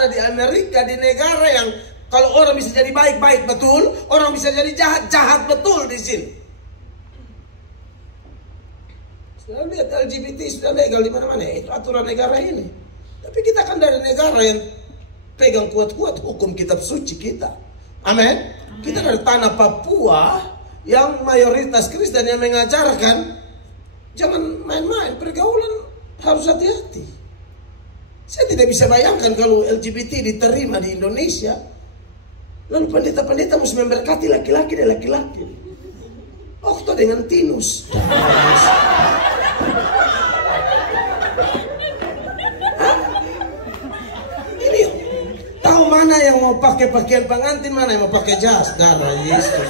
ada di Amerika, di negara yang kalau orang bisa jadi baik-baik betul, orang bisa jadi jahat-jahat betul di sini. Sudah lihat LGBT sudah legal di mana-mana, itu aturan negara ini. Tapi kita kan dari negara yang pegang kuat-kuat hukum kitab suci kita. Amin. Kita dari tanah Papua yang mayoritas Kristen yang mengajarkan jangan main-main, pergaulan harus hati-hati. Saya tidak bisa bayangkan kalau LGBT diterima di Indonesia, lalu pendeta-pendeta mesti memberkati laki-laki dan laki-laki. Okto dengan Tinus. Ini tahu mana yang mau pakai pakaian pengantin, mana yang mau pakai jas. Darah Yesus.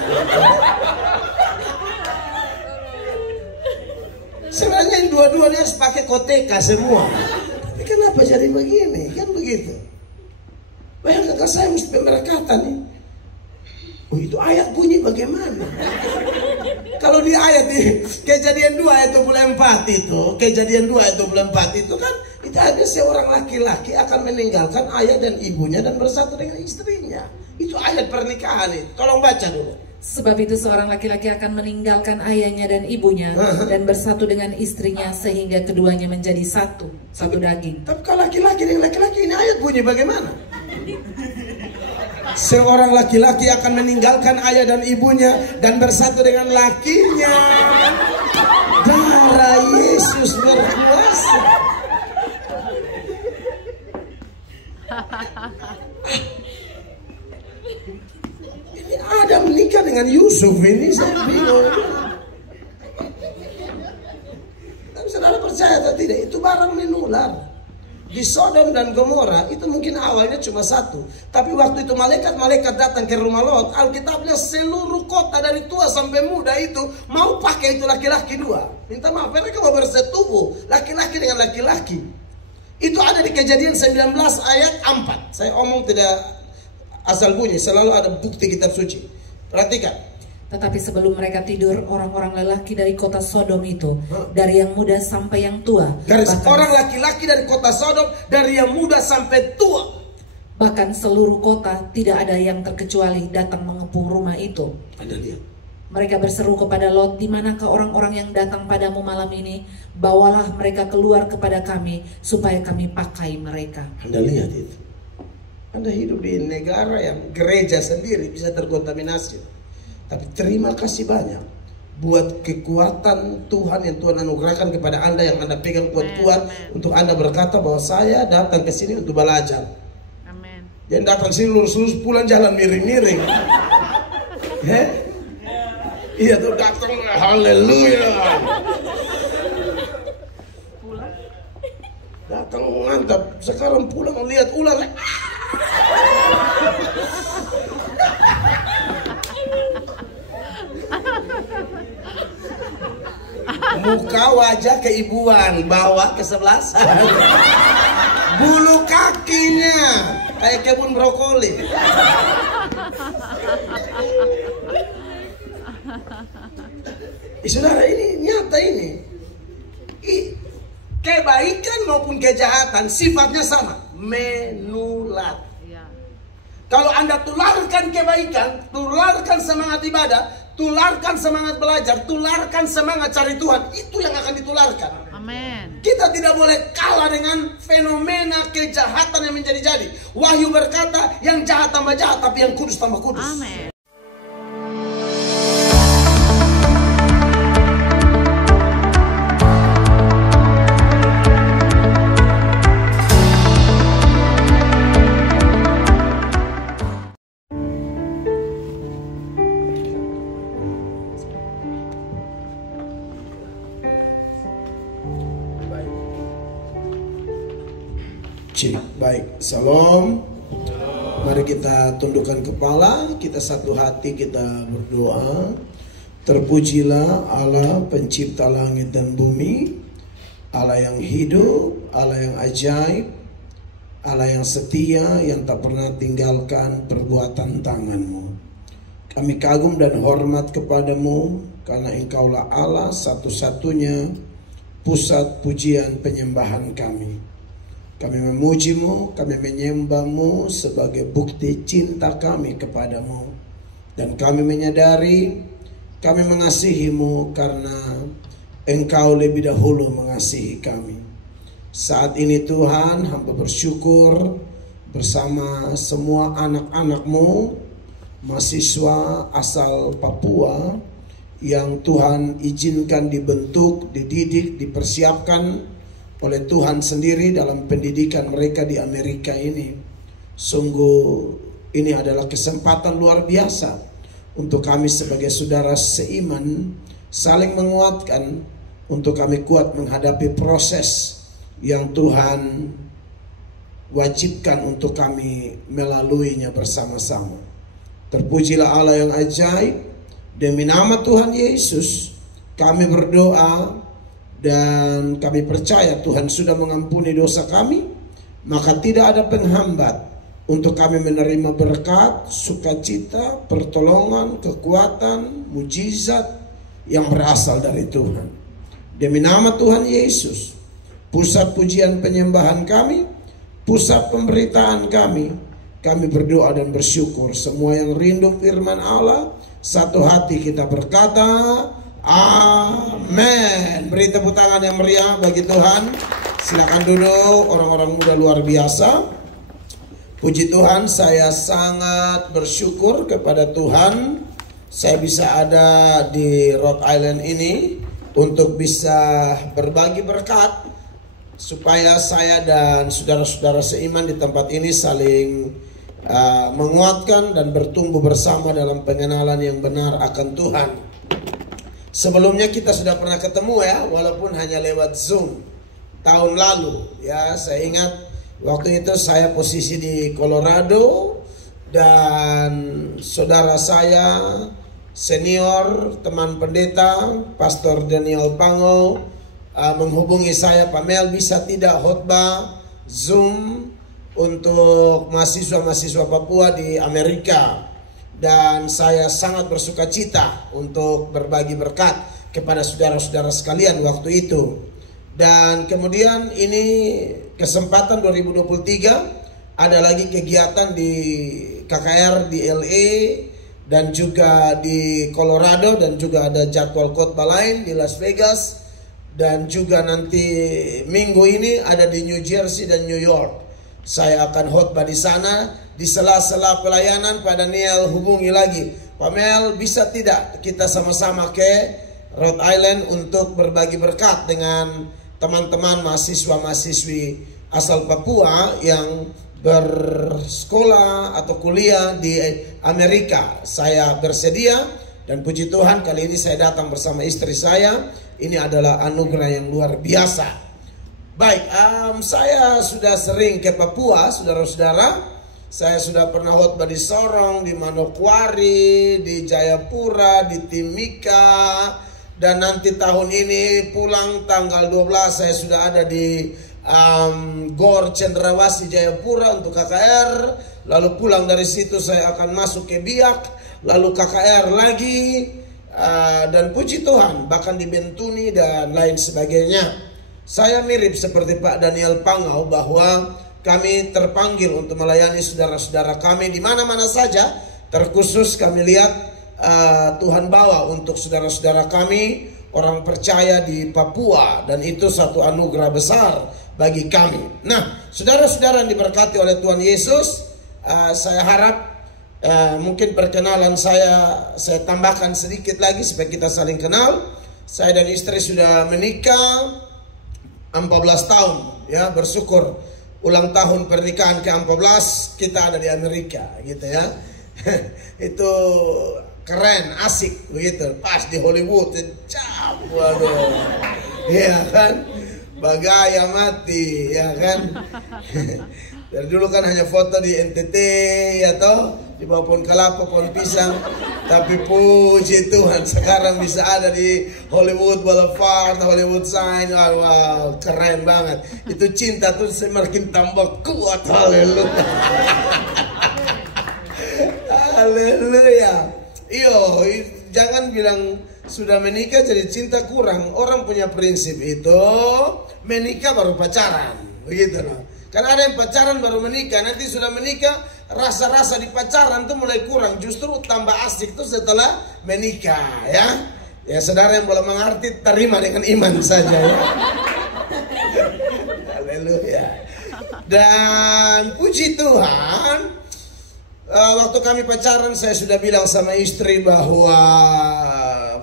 Sebenarnya yang dua-duanya harus pakai koteka semua. Tapi kenapa jadi begini? Kan begitu. Bayangkan kalau saya mesti pemberkatan nih. Oh, itu ayat bunyi bagaimana? Kalau di ayat di Kejadian 2 ayat 24 itu, Kejadian 2 ayat 24 itu kan itu ada seorang laki-laki akan meninggalkan ayah dan ibunya dan bersatu dengan istrinya. Itu ayat pernikahan itu. Tolong baca dulu. Sebab itu seorang laki-laki akan meninggalkan ayahnya dan ibunya dan bersatu dengan istrinya sehingga keduanya menjadi satu daging. Tapi kalau laki-laki dengan laki-laki ini ayat bunyi bagaimana? Seorang laki-laki akan meninggalkan ayah dan ibunya dan bersatu dengan lakinya. Darah Yesus berkuasa. Ini Adam menikah dengan Yusuf, ini saya bingung. Tapi saudara percaya atau tidak, itu barang menular. Di Sodom dan Gomora itu mungkin awalnya cuma satu, tapi waktu itu malaikat-malaikat datang ke rumah Lot, Alkitabnya seluruh kota dari tua sampai muda itu mau pakai itu laki-laki dua. Minta maaf, mereka mau bersetubuh laki-laki dengan laki-laki. Itu ada di Kejadian 19 ayat 4. Saya omong tidak asal bunyi, selalu ada bukti kitab suci. Perhatikan. Tetapi sebelum mereka tidur, orang-orang lelaki dari kota Sodom itu, dari yang muda sampai yang tua, orang laki-laki dari kota Sodom, dari yang muda sampai tua, bahkan seluruh kota tidak ada yang terkecuali datang mengepung rumah itu. Anda lihat. Mereka berseru kepada Lot, di manakah orang-orang yang datang padamu malam ini? Bawalah mereka keluar kepada kami supaya kami pakai mereka. Anda lihat itu. Anda hidup di negara yang gereja sendiri bisa terkontaminasi. Tapi terima kasih banyak buat kekuatan Tuhan yang Tuhan anugerahkan kepada Anda, yang Anda pegang kuat-kuat untuk Anda berkata bahwa saya datang ke sini untuk belajar. Amin. Jangan datang sini lurus-lurus pulang jalan miring-miring. Iya tuh datang, haleluya. Datang mantap, sekarang pulang lihat ular. Muka wajah keibuan, bawa kesebelasan. Bulu kakinya kayak kebun brokoli. Saudara, ini nyata ini. Kebaikan maupun kejahatan sifatnya sama, menular. Kalau Anda tularkan kebaikan, tularkan semangat ibadah, tularkan semangat belajar, tularkan semangat cari Tuhan, itu yang akan ditularkan. Amin. Kita tidak boleh kalah dengan fenomena kejahatan yang menjadi-jadi. Wahyu berkata, yang jahat tambah jahat, tapi yang kudus tambah kudus. Amin. Baik, salam. Mari kita tundukkan kepala, kita satu hati, kita berdoa. Terpujilah Allah pencipta langit dan bumi, Allah yang hidup, Allah yang ajaib, Allah yang setia, yang tak pernah tinggalkan perbuatan tangan-Mu. Kami kagum dan hormat kepadamu, karena Engkaulah Allah satu-satunya pusat pujian penyembahan kami. Kami memuji-Mu, kami menyembah-Mu sebagai bukti cinta kami kepadamu. Dan kami menyadari kami mengasihi-Mu karena Engkau lebih dahulu mengasihi kami. Saat ini Tuhan, hamba bersyukur bersama semua anak-anak-Mu, mahasiswa asal Papua yang Tuhan izinkan dibentuk, dididik, dipersiapkan oleh Tuhan sendiri dalam pendidikan mereka di Amerika ini. Sungguh ini adalah kesempatan luar biasa untuk kami sebagai saudara seiman saling menguatkan untuk kami kuat menghadapi proses yang Tuhan wajibkan untuk kami melaluinya bersama-sama. Terpujilah Allah yang ajaib. Demi nama Tuhan Yesus kami berdoa dan kami percaya Tuhan sudah mengampuni dosa kami, maka tidak ada penghambat untuk kami menerima berkat, sukacita, pertolongan, kekuatan, mujizat yang berasal dari Tuhan. Demi nama Tuhan Yesus, pusat pujian penyembahan kami, pusat pemberitaan kami berdoa dan bersyukur. Semua yang rindu firman Allah, satu hati kita berkata, amin. Beri tepuk tangan yang meriah bagi Tuhan. Silakan duduk, orang-orang muda luar biasa. Puji Tuhan, saya sangat bersyukur kepada Tuhan saya bisa ada di Rhode Island ini untuk bisa berbagi berkat, supaya saya dan saudara-saudara seiman di tempat ini saling menguatkan dan bertumbuh bersama dalam pengenalan yang benar akan Tuhan. Sebelumnya kita sudah pernah ketemu ya, walaupun hanya lewat Zoom tahun lalu ya. Saya ingat waktu itu saya posisi di Colorado dan saudara saya senior, teman pendeta, Pastor Daniel Pango menghubungi saya, Pak Mel bisa tidak khotbah Zoom untuk mahasiswa-mahasiswa Papua di Amerika. Dan saya sangat bersuka cita untuk berbagi berkat kepada saudara-saudara sekalian waktu itu. Dan kemudian ini kesempatan 2023 ada lagi kegiatan di KKR di LA dan juga di Colorado, dan juga ada jadwal khotbah lain di Las Vegas, dan juga nanti minggu ini ada di New Jersey dan New York. Saya akan khotbah di sana. Di sela-sela pelayanan Pak Daniel hubungi lagi, Pak Mel bisa tidak kita sama-sama ke Rhode Island untuk berbagi berkat dengan teman-teman mahasiswa-mahasiswi asal Papua yang bersekolah atau kuliah di Amerika. Saya bersedia dan puji Tuhan kali ini saya datang bersama istri saya. Ini adalah anugerah yang luar biasa. Baik, saya sudah sering ke Papua, saudara-saudara. Saya sudah pernah khotbah di Sorong, di Manokwari, di Jayapura, di Timika, dan nanti tahun ini pulang tanggal 12 saya sudah ada di Gor Cendrawasih Jayapura untuk KKR. Lalu pulang dari situ saya akan masuk ke Biak, lalu KKR lagi, dan puji Tuhan bahkan di Bentuni dan lain sebagainya. Saya mirip seperti Pak Daniel Pangau bahwa kami terpanggil untuk melayani saudara-saudara kami di mana-mana saja. Terkhusus kami lihat Tuhan bawa untuk saudara-saudara kami orang percaya di Papua, dan itu satu anugerah besar bagi kami. Nah, saudara-saudara yang diberkati oleh Tuhan Yesus, saya harap mungkin perkenalan saya tambahkan sedikit lagi supaya kita saling kenal. Saya dan istri sudah menikah 14 tahun ya, bersyukur ulang tahun pernikahan ke-14 kita ada di Amerika gitu ya. Itu keren, asik begitu, pas di Hollywood, waduh, ya kan, bagaya mati, ya kan. Dari dulu kan hanya foto di NTT ya toh, di bawah pohon kelapa, pohon pisang. Tapi puji Tuhan sekarang bisa ada di Hollywood Boulevard, Hollywood Sign. Wow, keren banget. Itu cinta tuh semakin tambah kuat. Haleluya. Haleluya. Iyo, jangan bilang sudah menikah jadi cinta kurang. Orang punya prinsip itu menikah baru pacaran, begitu loh. Karena ada yang pacaran baru menikah, nanti sudah menikah, rasa-rasa di pacaran tuh mulai kurang, justru tambah asik tuh setelah menikah, ya. Ya saudara yang boleh mengerti, terima dengan iman saja, ya. Haleluya. Dan puji Tuhan, waktu kami pacaran saya sudah bilang sama istri bahwa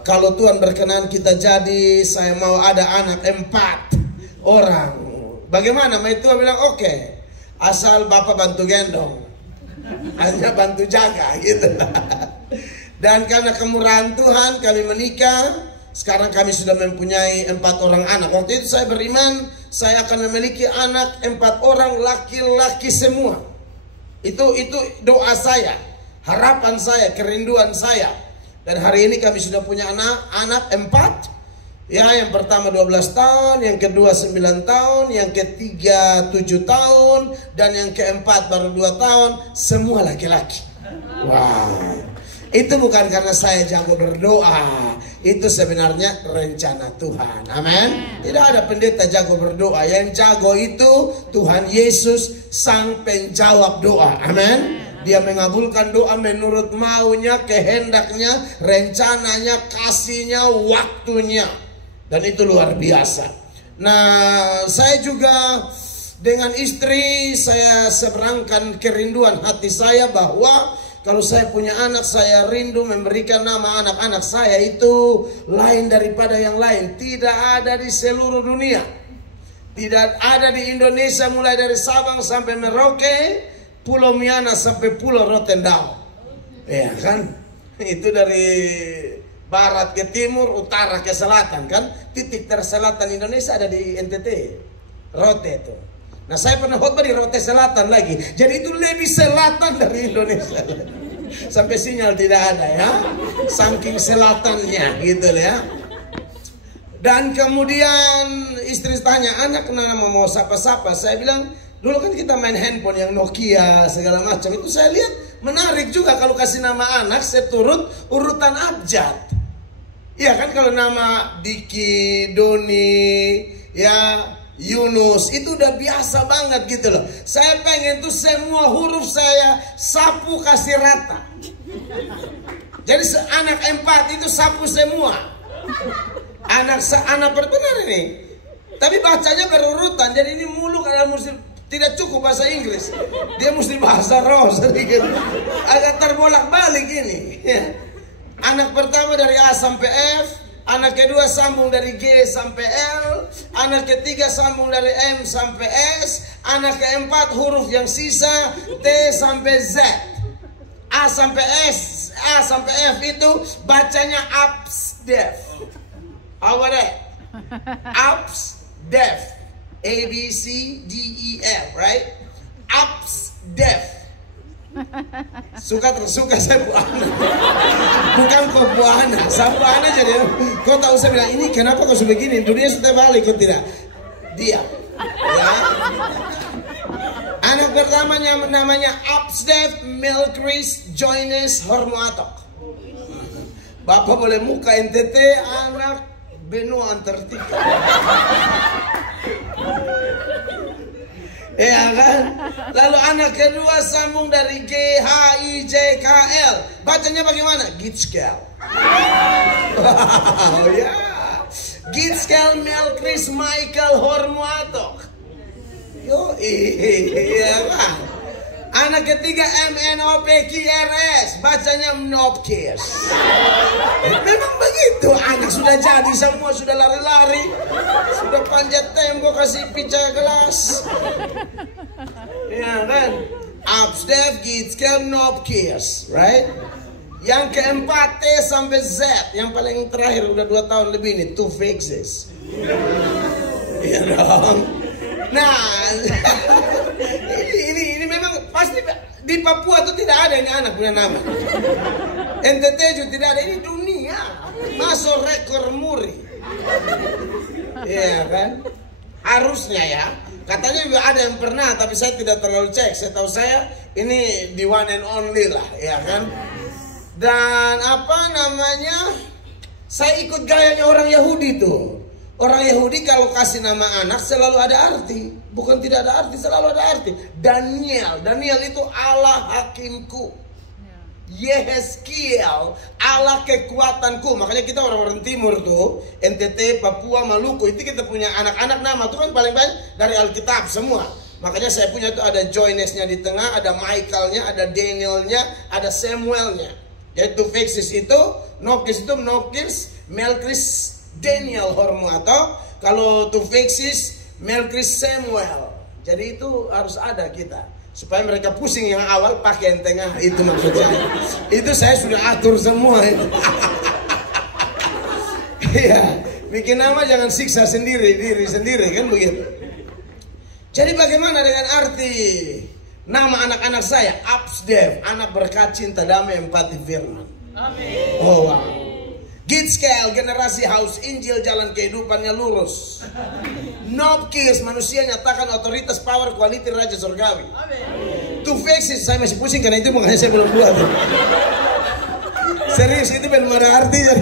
kalau Tuhan berkenan kita jadi, saya mau ada anak 4 orang. Bagaimana? Itu bilang oke, asal Bapak bantu gendong, hanya bantu jaga gitu. Dan karena kemurahan Tuhan kami menikah. Sekarang kami sudah mempunyai 4 orang anak. Waktu itu saya beriman saya akan memiliki anak 4 orang laki-laki semua. Itu doa saya, harapan saya, kerinduan saya. Dan hari ini kami sudah punya anak 4. Ya, yang pertama 12 tahun, yang kedua 9 tahun, yang ketiga 7 tahun, dan yang keempat baru 2 tahun, semua laki-laki. Wow. Itu bukan karena saya jago berdoa, itu sebenarnya rencana Tuhan. Amin. Tidak ada pendeta jago berdoa, yang jago itu Tuhan Yesus, sang penjawab doa. Amin. Dia mengabulkan doa menurut maunya, kehendaknya, rencananya, kasihnya, waktunya. Dan itu luar biasa. Nah, saya juga dengan istri saya seberangkan kerinduan hati saya bahwa kalau saya punya anak, saya rindu memberikan nama anak-anak saya itu lain daripada yang lain. Tidak ada di seluruh dunia. Tidak ada di Indonesia, mulai dari Sabang sampai Merauke, Pulau Miana sampai Pulau Rotendao. Ya kan? Itu dari barat ke timur, utara ke selatan kan. Titik terselatan Indonesia ada di NTT, Rote itu. Nah, saya pernah khotbah di Rote Selatan lagi. Jadi itu lebih selatan dari Indonesia. Sampai sinyal tidak ada, ya. Saking selatannya gitu ya. Dan kemudian istri tanya, anak nama mau sapa-sapa. Saya bilang, dulu kan kita main handphone yang Nokia segala macam. Itu saya lihat menarik juga kalau kasih nama anak seturut urutan abjad. Iya kan, kalau nama Diki, Doni, ya Yunus, itu udah biasa banget gitu loh. Saya pengen tuh semua huruf saya sapu kasih rata. Jadi anak 4 itu sapu semua. Anak benar ini. Tapi bacanya berurutan. Jadi ini mulu karena mesti tidak cukup bahasa Inggris. Dia mesti bahasa roh sedikit. Agak terbolak-balik ini. Ya. Anak pertama dari A sampai F, anak kedua sambung dari G sampai L, anak ketiga sambung dari M sampai S, anak keempat huruf yang sisa T sampai Z. A sampai S, A sampai F itu bacanya ABSDEF. How about that? ABSDEF. A, B, C, D, E, F, right? ABSDEF. Suka saya Bu Ana. Bukan kok Bu Ana. Saya Bu Ana jadi. Kau tahu saya bilang, ini kenapa kau sebegini? Dunia sudah balik, kau tidak? Dia. Ya. Anak pertamanya namanya Absdef Melkris Joines Hormuatok. Bapak boleh muka NTT, anak benua Antartika. Ya kan? Lalu anak kedua sambung dari G, H, I, J, K, L. Bacanya bagaimana? Gitskel. Oh ya. Gitskel Melkris Michael Hormuatok. Yo, iya kan? Anak ketiga MNOPQRS. Bacanya Mnopkis. Memang begitu. Anak sudah jadi semua, sudah lari-lari, sudah panjat tembok, kasih pica gelas. Ya kan? Absdef, Gitskel, Mnopkis, right? Yang keempat T sampai Z. Yang paling terakhir udah 2 tahun lebih ini, two fixes. Iya dong. Nah, ini memang pasti di Papua tuh tidak ada ini anak punya nama. NTT juga tidak ada, ini dunia. Masuk rekor muri. Iya kan? Harusnya ya. Katanya juga ada yang pernah, tapi saya tidak terlalu cek. Setahu saya ini di one and only lah, ya kan? Dan apa namanya? Saya ikut gayanya orang Yahudi tuh. Orang Yahudi kalau kasih nama anak selalu ada arti. Bukan tidak ada arti, selalu ada arti. Daniel itu Allah hakimku. Yehezkiel, Allah kekuatanku. Makanya kita orang-orang timur tuh, NTT, Papua, Maluku, itu kita punya anak-anak nama tuh kan paling banyak dari Alkitab semua. Makanya saya punya tuh ada Joynesnya di tengah, ada Michaelnya, ada Danielnya, ada Samuelnya. Yaitu Fexis itu, Nokis, Melkris, Daniel Hormo, atau kalau tuh Fexis, Melkris, Samuel. Jadi itu harus ada kita. Supaya mereka pusing yang awal, pakai yang tengah. Itu maksud saya. Itu saya sudah atur semua itu. Iya, bikin nama jangan siksa diri sendiri kan begitu. Jadi bagaimana dengan arti nama anak-anak saya? Absdev, anak berkat, cinta, damai, empati, firman. Amin. Oh wow. Gitskel, generasi haus Injil, jalan kehidupannya lurus. Nopkis, manusia nyatakan otoritas, power, quality, raja surgawi. Tufexis, saya masih pusing karena itu makanya saya belum buat. Serius, itu belum ada artinya.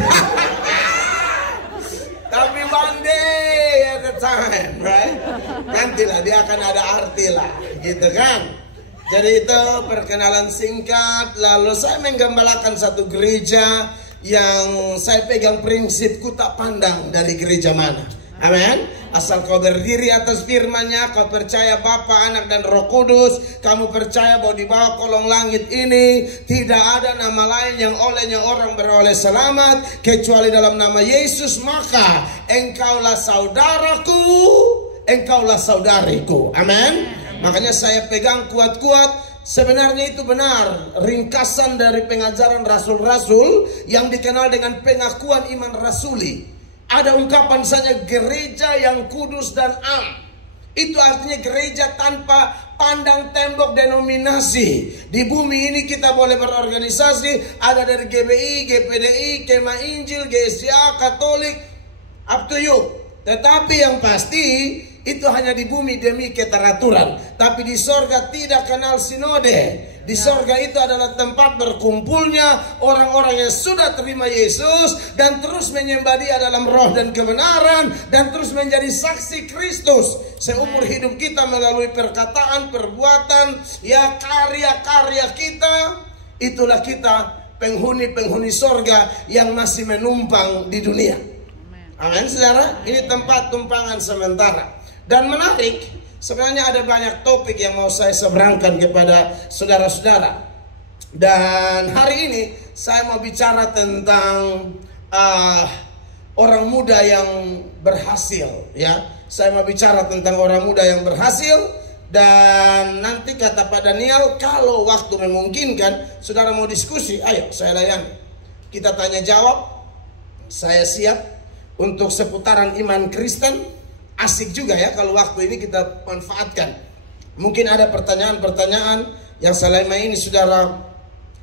Tapi one day at a time, right? Nantilah dia akan ada arti lah, gitu kan? Jadi itu perkenalan singkat. Lalu saya menggembalakan satu gereja yang saya pegang prinsipku tak pandang dari gereja mana. Amin. Asal kau berdiri atas firman-Nya, kau percaya Bapa, Anak dan Roh Kudus, kamu percaya bahwa di bawah kolong langit ini tidak ada nama lain yang olehnya orang beroleh selamat kecuali dalam nama Yesus, maka engkaulah saudaraku, engkaulah saudariku. Amin. Makanya saya pegang kuat-kuat. Sebenarnya itu benar, ringkasan dari pengajaran rasul-rasul yang dikenal dengan pengakuan iman rasuli. Ada ungkapan saja gereja yang kudus dan am. Itu artinya gereja tanpa pandang tembok denominasi. Di bumi ini kita boleh berorganisasi, ada dari GBI, GPDI, Kemah Injil, GSCA, Katolik, up to you. Tetapi yang pasti itu hanya di bumi demi keteraturan. Tapi di sorga tidak kenal sinode. Di sorga itu adalah tempat berkumpulnya orang-orang yang sudah terima Yesus dan terus menyembah Dia dalam roh dan kebenaran, dan terus menjadi saksi Kristus seumur hidup kita melalui perkataan, perbuatan, ya karya-karya kita. Itulah kita penghuni-penghuni sorga yang masih menumpang di dunia. Amin, saudara. Ini tempat tumpangan sementara. Dan menarik, sebenarnya ada banyak topik yang mau saya seberangkan kepada saudara-saudara. Dan hari ini saya mau bicara tentang orang muda yang berhasil, ya. Saya mau bicara tentang orang muda yang berhasil. Dan nanti kata Pak Daniel, kalau waktu memungkinkan, saudara mau diskusi, ayo saya layani. Kita tanya jawab, saya siap untuk seputaran iman Kristen. Asik juga ya kalau waktu ini kita manfaatkan. Mungkin ada pertanyaan-pertanyaan yang selama ini saudara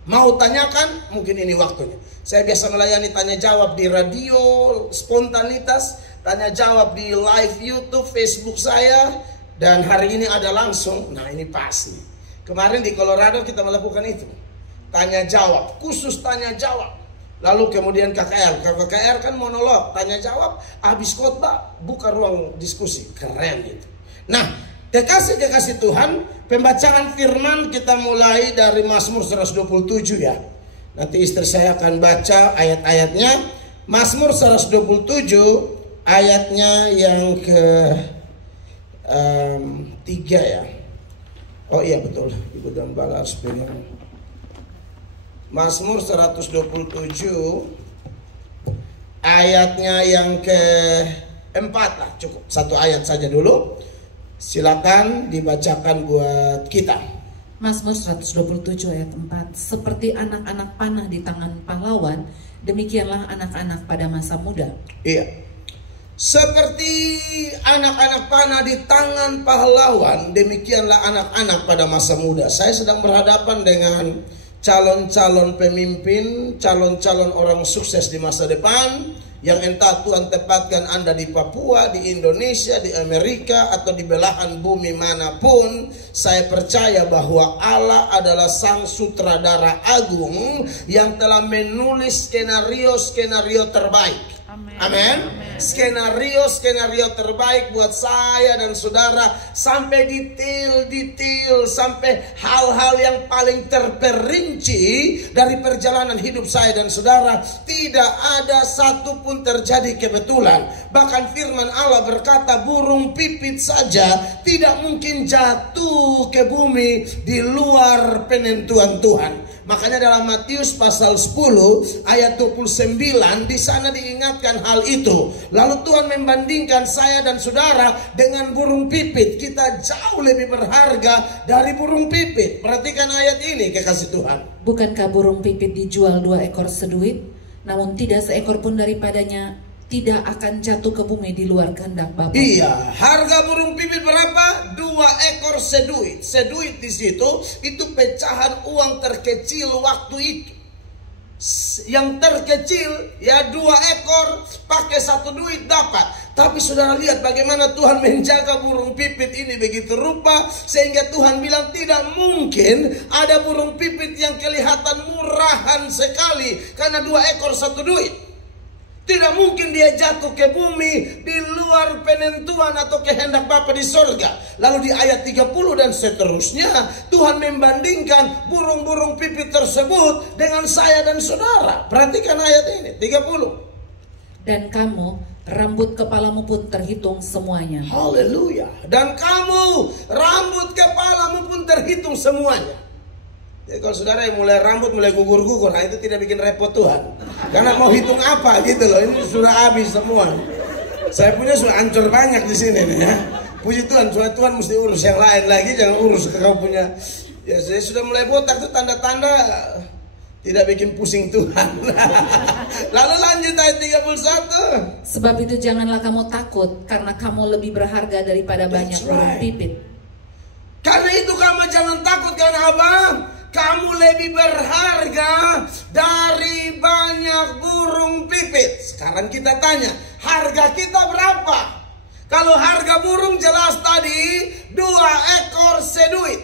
mau tanyakan, mungkin ini waktunya. Saya biasa melayani tanya jawab di radio, spontanitas, tanya jawab di live YouTube, Facebook saya. Dan hari ini ada langsung, nah ini pas nih. Kemarin di Colorado kita melakukan itu, tanya jawab, khusus tanya jawab. Lalu kemudian KKR kan monolog, tanya jawab, habis khotbah buka ruang diskusi. Keren itu. Nah, kekasih Tuhan, pembacaan firman kita mulai dari Mazmur 127 ya. Nanti istri saya akan baca ayat-ayatnya. Mazmur 127 ayatnya yang ke 3 ya. Oh iya betul, Ibu dan Balas pegang. Mazmur 127 ayatnya yang ke-4 lah, cukup satu ayat saja dulu. Silakan dibacakan buat kita. Mazmur 127 ayat 4. Seperti anak-anak panah di tangan pahlawan, demikianlah anak-anak pada masa muda. Iya. Seperti anak-anak panah di tangan pahlawan, demikianlah anak-anak pada masa muda. Saya sedang berhadapan dengan calon-calon pemimpin, calon-calon orang sukses di masa depan, yang entah Tuhan tempatkan Anda di Papua, di Indonesia, di Amerika, atau di belahan bumi manapun. Saya percaya bahwa Allah adalah sang sutradara agung yang telah menulis skenario-skenario terbaik. Amin. Skenario terbaik buat saya dan saudara, sampai detail, sampai hal-hal yang paling terperinci dari perjalanan hidup saya dan saudara. Tidak ada satupun terjadi kebetulan. Bahkan firman Allah berkata, burung pipit saja tidak mungkin jatuh ke bumi di luar penentuan Tuhan. Makanya dalam Matius pasal 10 ayat 29 di sana diingatkan hal itu. Lalu Tuhan membandingkan saya dan saudara dengan burung pipit. Kita jauh lebih berharga dari burung pipit. Perhatikan ayat ini, kekasih Tuhan. Bukankah burung pipit dijual 2 ekor seduit? Namun tidak seekor pun daripadanya tidak akan jatuh ke bumi di luar kehendak Bapa. Iya, harga burung pipit berapa? 2 ekor seduit. Seduit di situ itu pecahan uang terkecil waktu itu. Yang terkecil ya 2 ekor pakai 1 duit dapat. Tapi saudara lihat bagaimana Tuhan menjaga burung pipit ini begitu rupa, sehingga Tuhan bilang tidak mungkin ada burung pipit yang kelihatan murahan sekali karena 2 ekor 1 duit. Tidak mungkin dia jatuh ke bumi di luar penentuan atau kehendak Bapa di sorga. Lalu di ayat 30 dan seterusnya Tuhan membandingkan burung-burung pipit tersebut dengan saya dan saudara. Perhatikan ayat ini 30. Dan kamu, rambut kepalamu pun terhitung semuanya. Haleluya. Dan kamu, rambut kepalamu pun terhitung semuanya. Jadi kalau saudara yang mulai rambut mulai gugur-gugur, nah itu tidak bikin repot Tuhan. Karena mau hitung apa gitu loh, ini sudah habis semua. Saya punya sudah hancur banyak di sini nih ya. Puji Tuhan, Tuhan mesti urus yang lain lagi, jangan urus kau punya. Ya saya sudah mulai botak itu tanda-tanda tidak bikin pusing Tuhan. Lalu lanjut ayat 31. Sebab itu janganlah kamu takut, karena kamu lebih berharga daripada banyak burung pipit. Karena itu kamu jangan takut, karena apa? Kamu lebih berharga dari banyak burung pipit. Sekarang kita tanya, harga kita berapa? Kalau harga burung jelas tadi 2 ekor seduit.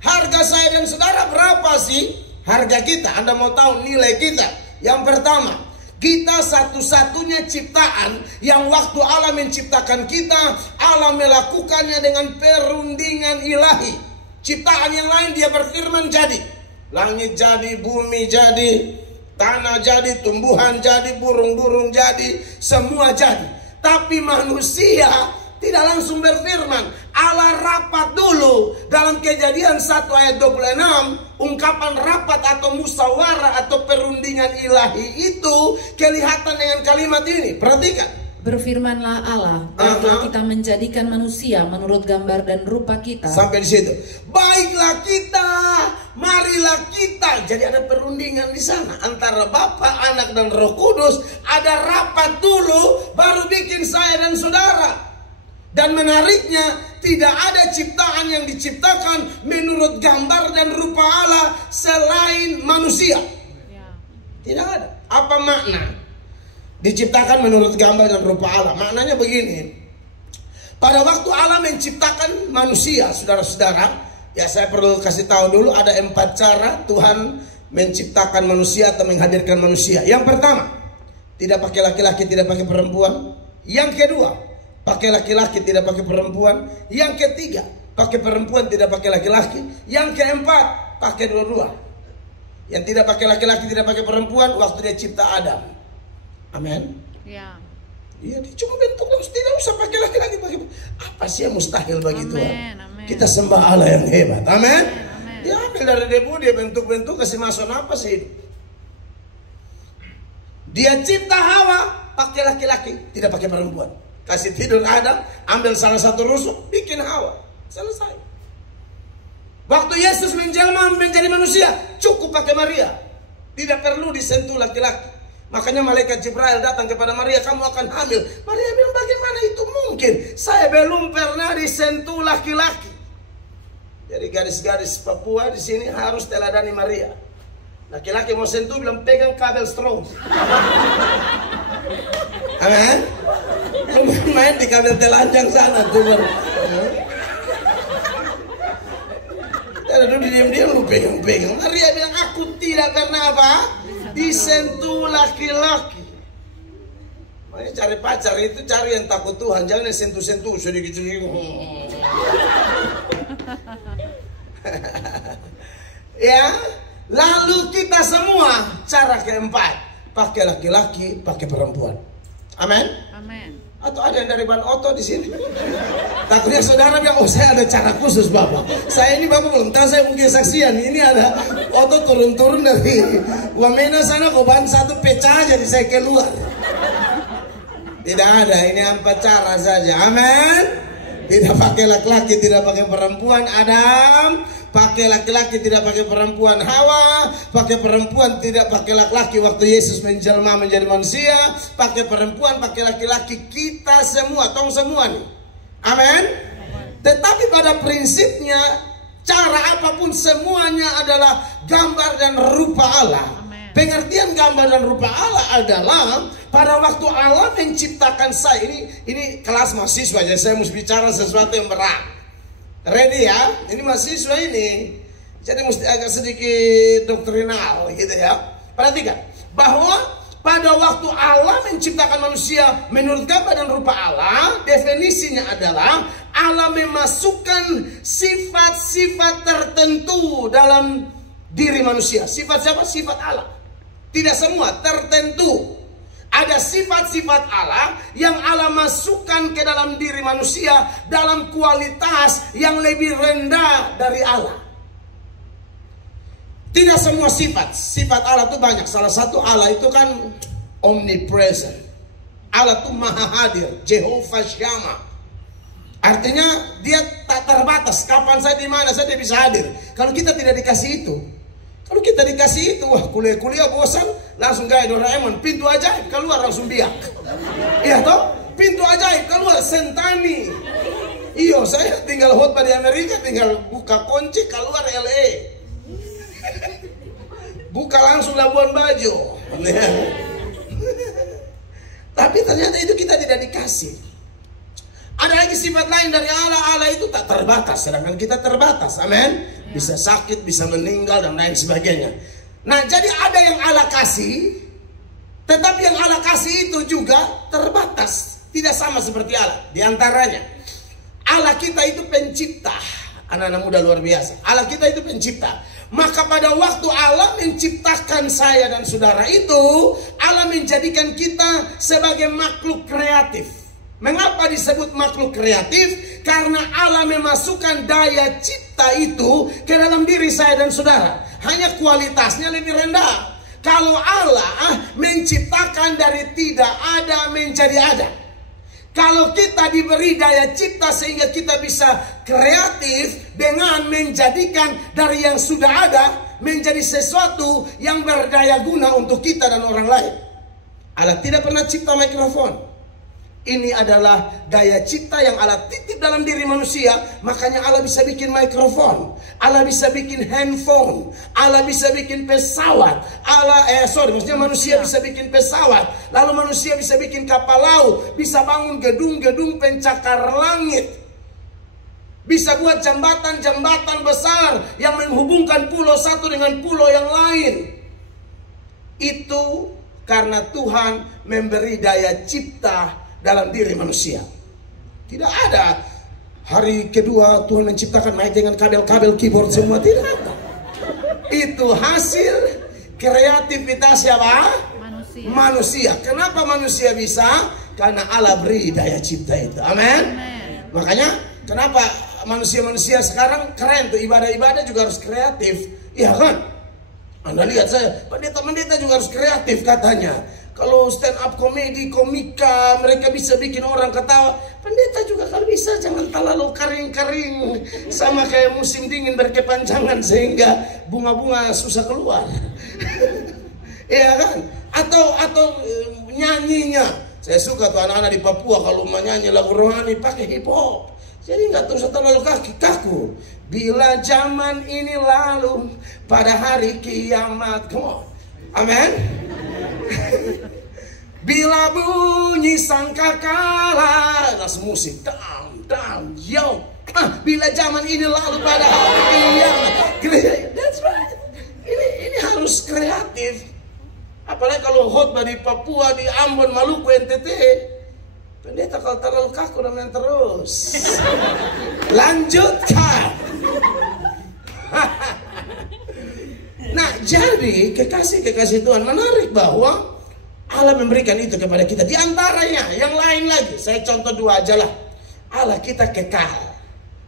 Harga saya dan saudara berapa sih harga kita? Anda mau tahu nilai kita? Yang pertama, kita satu-satunya ciptaan yang waktu Allah menciptakan kita, Allah melakukannya dengan perundingan ilahi. Ciptaan yang lain dia berfirman jadi. Langit jadi, bumi jadi, tanah jadi, tumbuhan jadi, burung-burung jadi, semua jadi. Tapi manusia tidak langsung berfirman. Allah rapat dulu. Dalam Kejadian 1 ayat 26, ungkapan rapat atau musyawarah atau perundingan ilahi itu kelihatan dengan kalimat ini. Perhatikan. Berfirmanlah Allah, baiklah kita menjadikan manusia menurut gambar dan rupa kita. Sampai di situ. Baiklah kita, marilah kita. Jadi ada perundingan di sana antara Bapa, Anak dan Roh Kudus. Ada rapat dulu, baru bikin saya dan saudara. Dan menariknya, tidak ada ciptaan yang diciptakan menurut gambar dan rupa Allah selain manusia. Tidak ada. Apa makna diciptakan menurut gambar dan rupa Allah? Maknanya begini. Pada waktu Allah menciptakan manusia, saudara-saudara, ya saya perlu kasih tahu dulu ada 4 cara Tuhan menciptakan manusia atau menghadirkan manusia. Yang pertama, tidak pakai laki-laki, tidak pakai perempuan. Yang kedua, pakai laki-laki, tidak pakai perempuan. Yang ketiga, pakai perempuan, tidak pakai laki-laki. Yang keempat, pakai dua-dua. Yang tidak pakai laki-laki, tidak pakai perempuan, waktu dia cipta Adam. Amin. Ya. Iya, cuma bentuk langsung, tidak usah pakai laki-laki, pakai apa sih yang mustahil bagi Tuhan? Kita sembah Allah yang hebat. Amin. Dia ambil dari debu, dia bentuk-bentuk, kasih masuk napas hidup. Dia cipta Hawa pakai laki-laki, tidak pakai perempuan. Kasih tidur Adam, ambil salah satu rusuk, bikin Hawa. Selesai. Waktu Yesus menjelma menjadi manusia, cukup pakai Maria. Tidak perlu disentuh laki-laki. Makanya malaikat Jibril datang kepada Maria, kamu akan hamil. Maria bilang, bagaimana itu mungkin? Saya belum pernah disentuh laki-laki. Jadi gadis-gadis Papua di sini harus teladani Maria. Laki-laki mau sentuh bilang pegang kabel strong. Amin. Main di kabel telanjang sana tuh. Lalu diam-diam lu pegang-pegang. Maria bilang, aku tidak pernah apa? Disentuh laki-laki. Makanya cari pacar itu cari yang takut Tuhan, jangan yang sentuh-sentuh sedikit-sedikit. Ya, lalu kita semua cara keempat, pakai laki-laki, pakai perempuan. Amin. Amin. Atau ada yang dari Ban Oto di sini? Takutnya saudara bilang, oh saya ada cara khusus Bapak. Saya ini Bapak belum tahu, saya mungkin saksian. Ini ada Oto turun-turun dari Wamena sana, kok ban satu pecah jadi saya keluar. Tidak ada, ini empat cara saja. Amin. Tidak pakai laki-laki, tidak pakai perempuan Adam, pakai laki-laki, tidak pakai perempuan Hawa, pakai perempuan, tidak pakai laki-laki waktu Yesus menjelma menjadi manusia, pakai perempuan, pakai laki-laki, kita semua, tong semua nih. Amin. Tetapi pada prinsipnya, cara apapun semuanya adalah gambar dan rupa Allah. Pengertian gambar dan rupa Allah adalah pada waktu Allah menciptakan saya, ini kelas mahasiswa, jadi saya mesti bicara sesuatu yang berat. Ready ya? Ini mahasiswa ini, jadi mesti agak sedikit doktrinal gitu ya. Perhatikan bahwa pada waktu Allah menciptakan manusia menurut gambar dan rupa Allah, definisinya adalah Allah memasukkan sifat-sifat tertentu dalam diri manusia. Sifat siapa? Sifat Allah. Tidak semua, tertentu. Ada sifat-sifat Allah yang Allah masukkan ke dalam diri manusia dalam kualitas yang lebih rendah dari Allah. Tidak semua sifat. Sifat Allah itu banyak. Salah satu Allah itu kan omnipresent. Allah itu maha hadir. Jehovah Shammah. Artinya dia tak terbatas. Kapan saya, di mana saya dia bisa hadir. Kalau kita tidak dikasih itu, kalau kita dikasih itu, wah kuliah-kuliah bosan, langsung gaya Doraemon, pintu ajaib keluar langsung biak. Iya toh? Pintu ajaib keluar Sentani. Iyo, saya tinggal khotbah di Amerika, tinggal buka kunci keluar LA. Buka langsung Labuan Bajo. Tapi ternyata itu kita tidak dikasih. Ada lagi sifat lain dari Allah. Allah itu tak terbatas, sedangkan kita terbatas. Amin. Bisa sakit, bisa meninggal dan lain sebagainya. Nah, jadi ada yang Allah kasih, tetapi yang Allah kasih itu juga terbatas, tidak sama seperti Allah. Di antaranya, Allah kita itu pencipta. Anak-anak muda luar biasa. Allah kita itu pencipta. Maka pada waktu Allah menciptakan saya dan saudara itu, Allah menjadikan kita sebagai makhluk kreatif. Mengapa disebut makhluk kreatif? Karena Allah memasukkan daya cipta itu ke dalam diri saya dan saudara. Hanya kualitasnya lebih rendah. Kalau Allah menciptakan dari tidak ada menjadi ada. Kalau kita diberi daya cipta sehingga kita bisa kreatif dengan menjadikan dari yang sudah ada menjadi sesuatu yang berdaya guna untuk kita dan orang lain. Allah tidak pernah cipta mikrofon. Ini adalah daya cipta yang Allah titip dalam diri manusia. Makanya Allah bisa bikin mikrofon, Allah bisa bikin handphone, Allah bisa bikin pesawat. Maksudnya manusia bisa bikin pesawat, lalu manusia bisa bikin kapal laut, bisa bangun gedung-gedung pencakar langit, bisa buat jembatan-jembatan besar yang menghubungkan pulau satu dengan pulau yang lain. Itu karena Tuhan memberi daya cipta dalam diri manusia. Tidak ada hari kedua Tuhan menciptakan mic dengan kabel-kabel keyboard semua, tidak ada. Itu hasil kreativitas siapa? Manusia. Kenapa manusia bisa? Karena Allah beri daya cipta itu. Amin. Makanya kenapa manusia-manusia sekarang keren tuh, ibadah-ibadah juga harus kreatif. Iya kan? Anda lihat saya, pendeta-pendeta juga harus kreatif katanya. Kalau stand up komedi, komika, mereka bisa bikin orang ketawa. Pendeta juga kalau bisa jangan terlalu kering-kering, sama kayak musim dingin berkepanjangan sehingga bunga-bunga susah keluar. Iya kan? Atau nyanyinya. Saya suka tuh anak-anak di Papua kalau menyanyi lagu rohani pakai hip hop. Jadi nggak terus terlalu kaku. Bila zaman ini lalu pada hari kiamat. Come on. Amin. Bila bunyi sangkakala, langsung musik, down, yo. Bila zaman ini lalu pada hari kiamat. That's right. Ini harus kreatif. Apalagi kalau khotbah di Papua, di Ambon, Maluku, NTT, pendeta kalau terlalu kaku namanya terus. Lanjutkan. Nah, jadi kekasih Tuhan, menarik bahwa Allah memberikan itu kepada kita. Di antaranya, yang lain lagi, saya contoh 2 aja lah. Allah kita kekal.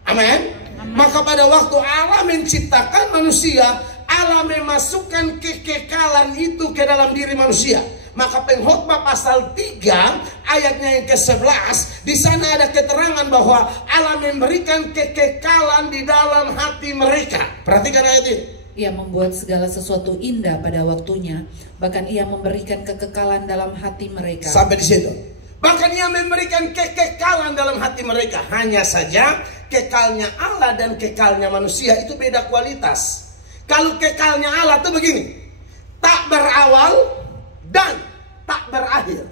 Amin. Maka pada waktu Allah menciptakan manusia, Allah memasukkan kekekalan itu ke dalam diri manusia. Maka Pengkhotbah pasal 3 ayatnya yang ke-11, di sana ada keterangan bahwa Allah memberikan kekekalan di dalam hati mereka. Perhatikan ayat ini. Ia membuat segala sesuatu indah pada waktunya, bahkan ia memberikan kekekalan dalam hati mereka. Sampai di situ. Bahkan ia memberikan kekekalan dalam hati mereka. Hanya saja kekalnya Allah dan kekalnya manusia itu beda kualitas. Kalau kekalnya Allah itu begini, tak berawal dan tak berakhir.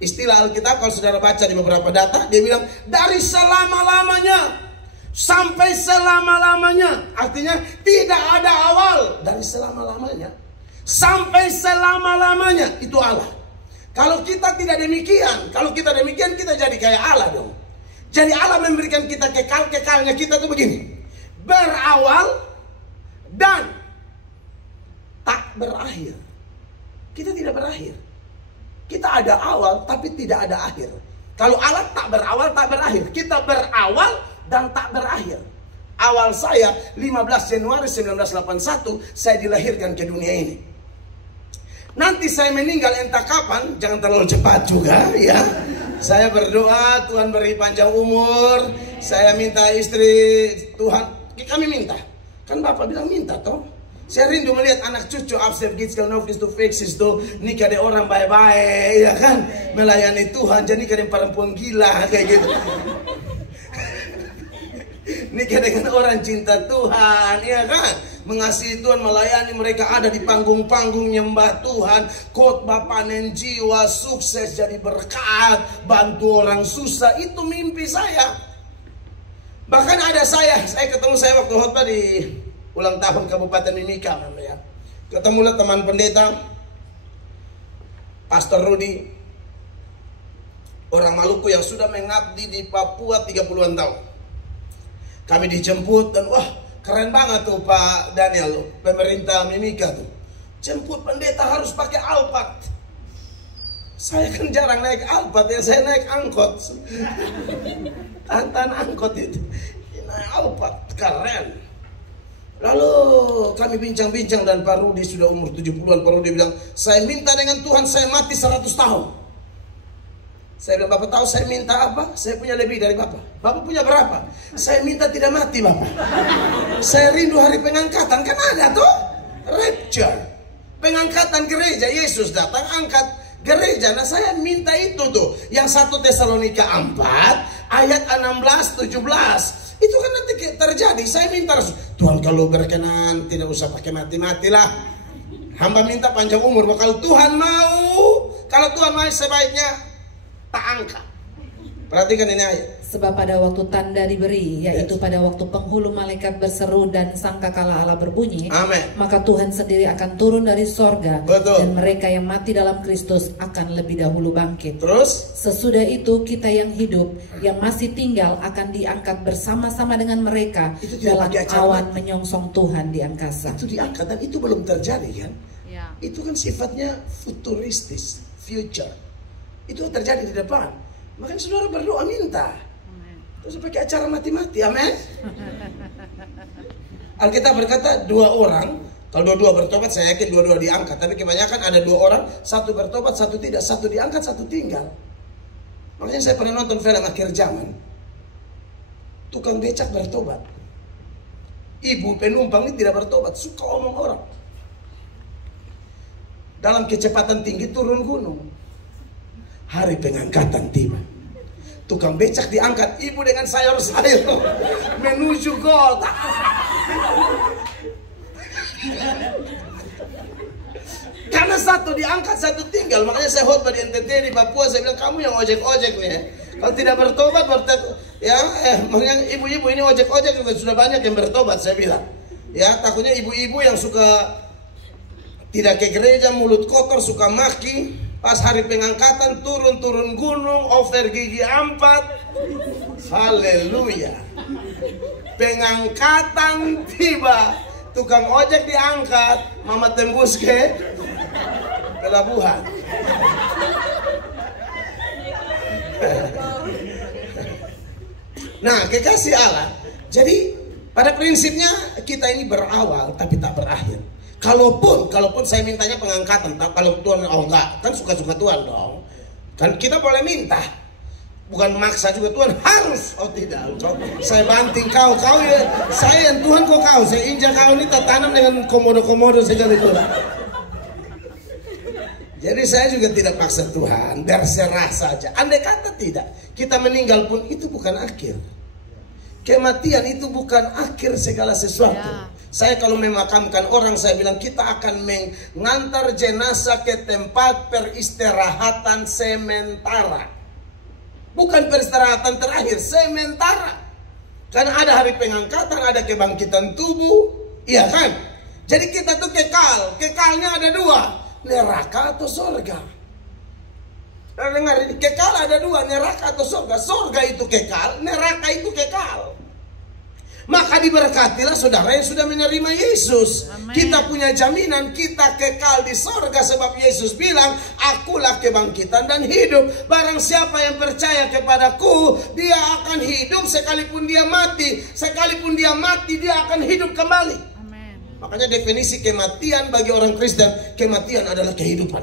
Istilah Alkitab kalau saudara baca di beberapa data, dia bilang dari selama-lamanya sampai selama-lamanya. Artinya tidak ada awal dari selama-lamanya sampai selama-lamanya. Itu Allah. Kalau kita tidak demikian, kita jadi kayak Allah dong. Jadi Allah memberikan kita kekalnya kita tuh begini, berawal dan tak berakhir. Kita tidak berakhir. Kita ada awal tapi tidak ada akhir. Kalau Allah tak berawal tak berakhir, kita berawal dan tak berakhir. Awal saya 15 Januari 1981 saya dilahirkan ke dunia ini. Nanti saya meninggal entah kapan, jangan terlalu cepat juga ya. Saya berdoa Tuhan beri panjang umur. Saya minta istri, Tuhan kami minta. Kan Bapak bilang minta toh. Saya rindu melihat anak cucu Absef Gitskal Nofis to Fexis to nikah de orang baik-baik ya kan, melayani Tuhan. Jadi kadang perempuan gila kayak gitu. Nikah dengan orang cinta Tuhan ya kan, mengasihi Tuhan, melayani mereka, ada di panggung-panggung nyembah Tuhan, khotbah panen jiwa, sukses jadi berkat, bantu orang susah. Itu mimpi saya. Bahkan ada saya ketemu saya waktu khotbah di ulang tahun Kabupaten Mimika namanya. Ketemulah teman pendeta Pastor Rudi, orang Maluku yang sudah mengabdi di Papua 30-an tahun. Kami dijemput dan wah keren banget tuh Pak Daniel, pemerintah Mimika tuh. Jemput pendeta harus pakai Alphard. Saya kan jarang naik Alphard ya, saya naik angkot. Tantan angkot itu. Naik Alphard, keren. Lalu kami bincang-bincang dan Pak Rudi sudah umur 70-an. Pak Rudi bilang, saya minta dengan Tuhan saya mati 100 tahun. Saya bilang, Bapak tahu saya minta apa? Saya punya lebih dari Bapak. Bapak punya berapa? Saya minta tidak mati Bapak. Saya rindu hari pengangkatan. Kan ada tuh rapture, pengangkatan gereja. Yesus datang angkat gereja. Nah saya minta itu tuh, yang 1 Tesalonika 4 ayat 16-17. Itu kan nanti terjadi. Saya minta Tuhan kalau berkenan tidak usah pakai mati-mati lah. Hamba minta panjang umur. Kalau Tuhan mau, sebaiknya tak angkat. Perhatikan ini ayat. Sebab pada waktu tanda diberi, yaitu pada waktu penghulu malaikat berseru dan sangkakala Allah berbunyi, amin, maka Tuhan sendiri akan turun dari sorga. Betul. Dan mereka yang mati dalam Kristus akan lebih dahulu bangkit. Terus sesudah itu kita yang hidup, yang masih tinggal akan diangkat bersama-sama dengan mereka dalam awan menyongsong Tuhan di angkasa. Itu diangkat dan itu belum terjadi kan? Ya. Itu kan sifatnya futuristis, future. Itu terjadi di depan. Makanya saudara berdoa minta. Terus pakai acara mati-mati, amin. Alkitab berkata 2 orang, kalau 2 bertobat saya yakin 2 diangkat. Tapi kebanyakan ada 2 orang, 1 bertobat, 1 tidak, 1 diangkat, 1 tinggal. Makanya saya pernah nonton film akhir zaman. Tukang becak bertobat, ibu penumpang ini tidak bertobat, suka omong orang. Dalam kecepatan tinggi turun gunung. Hari pengangkatan tiba. Tukang becak diangkat, ibu dengan sayur-sayur menuju got. Karena 1 diangkat, 1 tinggal. Makanya saya khotbah di NTT di Papua, saya bilang kamu yang ojek-ojek nih. Kalau tidak bertobat, makanya ibu-ibu ini ojek-ojek juga sudah banyak yang bertobat, saya bilang. Ya, takutnya ibu-ibu yang suka Tidak ke gereja, mulut kotor, suka maki. Pas hari pengangkatan turun-turun gunung, over gigi 4. Haleluya. Pengangkatan tiba, tukang ojek diangkat, mama tembus ke pelabuhan. Nah, kekasih Allah. Jadi pada prinsipnya kita ini berawal tapi tak berakhir. Kalaupun saya mintanya pengangkatan, kalau Tuhan enggak, kan suka-suka Tuhan dong. Kan kita boleh minta, bukan maksa juga Tuhan harus. Oh tidak, saya banting kau ya, saya yang Tuhan kau, saya injak kau ini tak tanam dengan komodo-komodo segala itu. Jadi saya juga tidak paksa Tuhan, berserah saja. Andai kata tidak, kita meninggal pun itu bukan akhir. Kematian itu bukan akhir segala sesuatu. Ya. Saya kalau memakamkan orang, saya bilang kita akan mengantar jenazah ke tempat peristirahatan sementara. Bukan peristirahatan terakhir, sementara. Karena ada hari pengangkatan, ada kebangkitan tubuh, iya kan? Jadi kita tuh kekal, kekalnya ada dua, neraka atau surga. Dengar, kekal ada dua, neraka atau surga. Surga itu kekal, neraka itu kekal. Maka diberkatilah saudara yang sudah menerima Yesus. Amen. Kita punya jaminan kita kekal di surga sebab Yesus bilang, akulah kebangkitan dan hidup. Barang siapa yang percaya kepadaku, dia akan hidup sekalipun dia mati. Sekalipun dia mati, dia akan hidup kembali. Amen. Makanya definisi kematian bagi orang Kristen, kematian adalah kehidupan.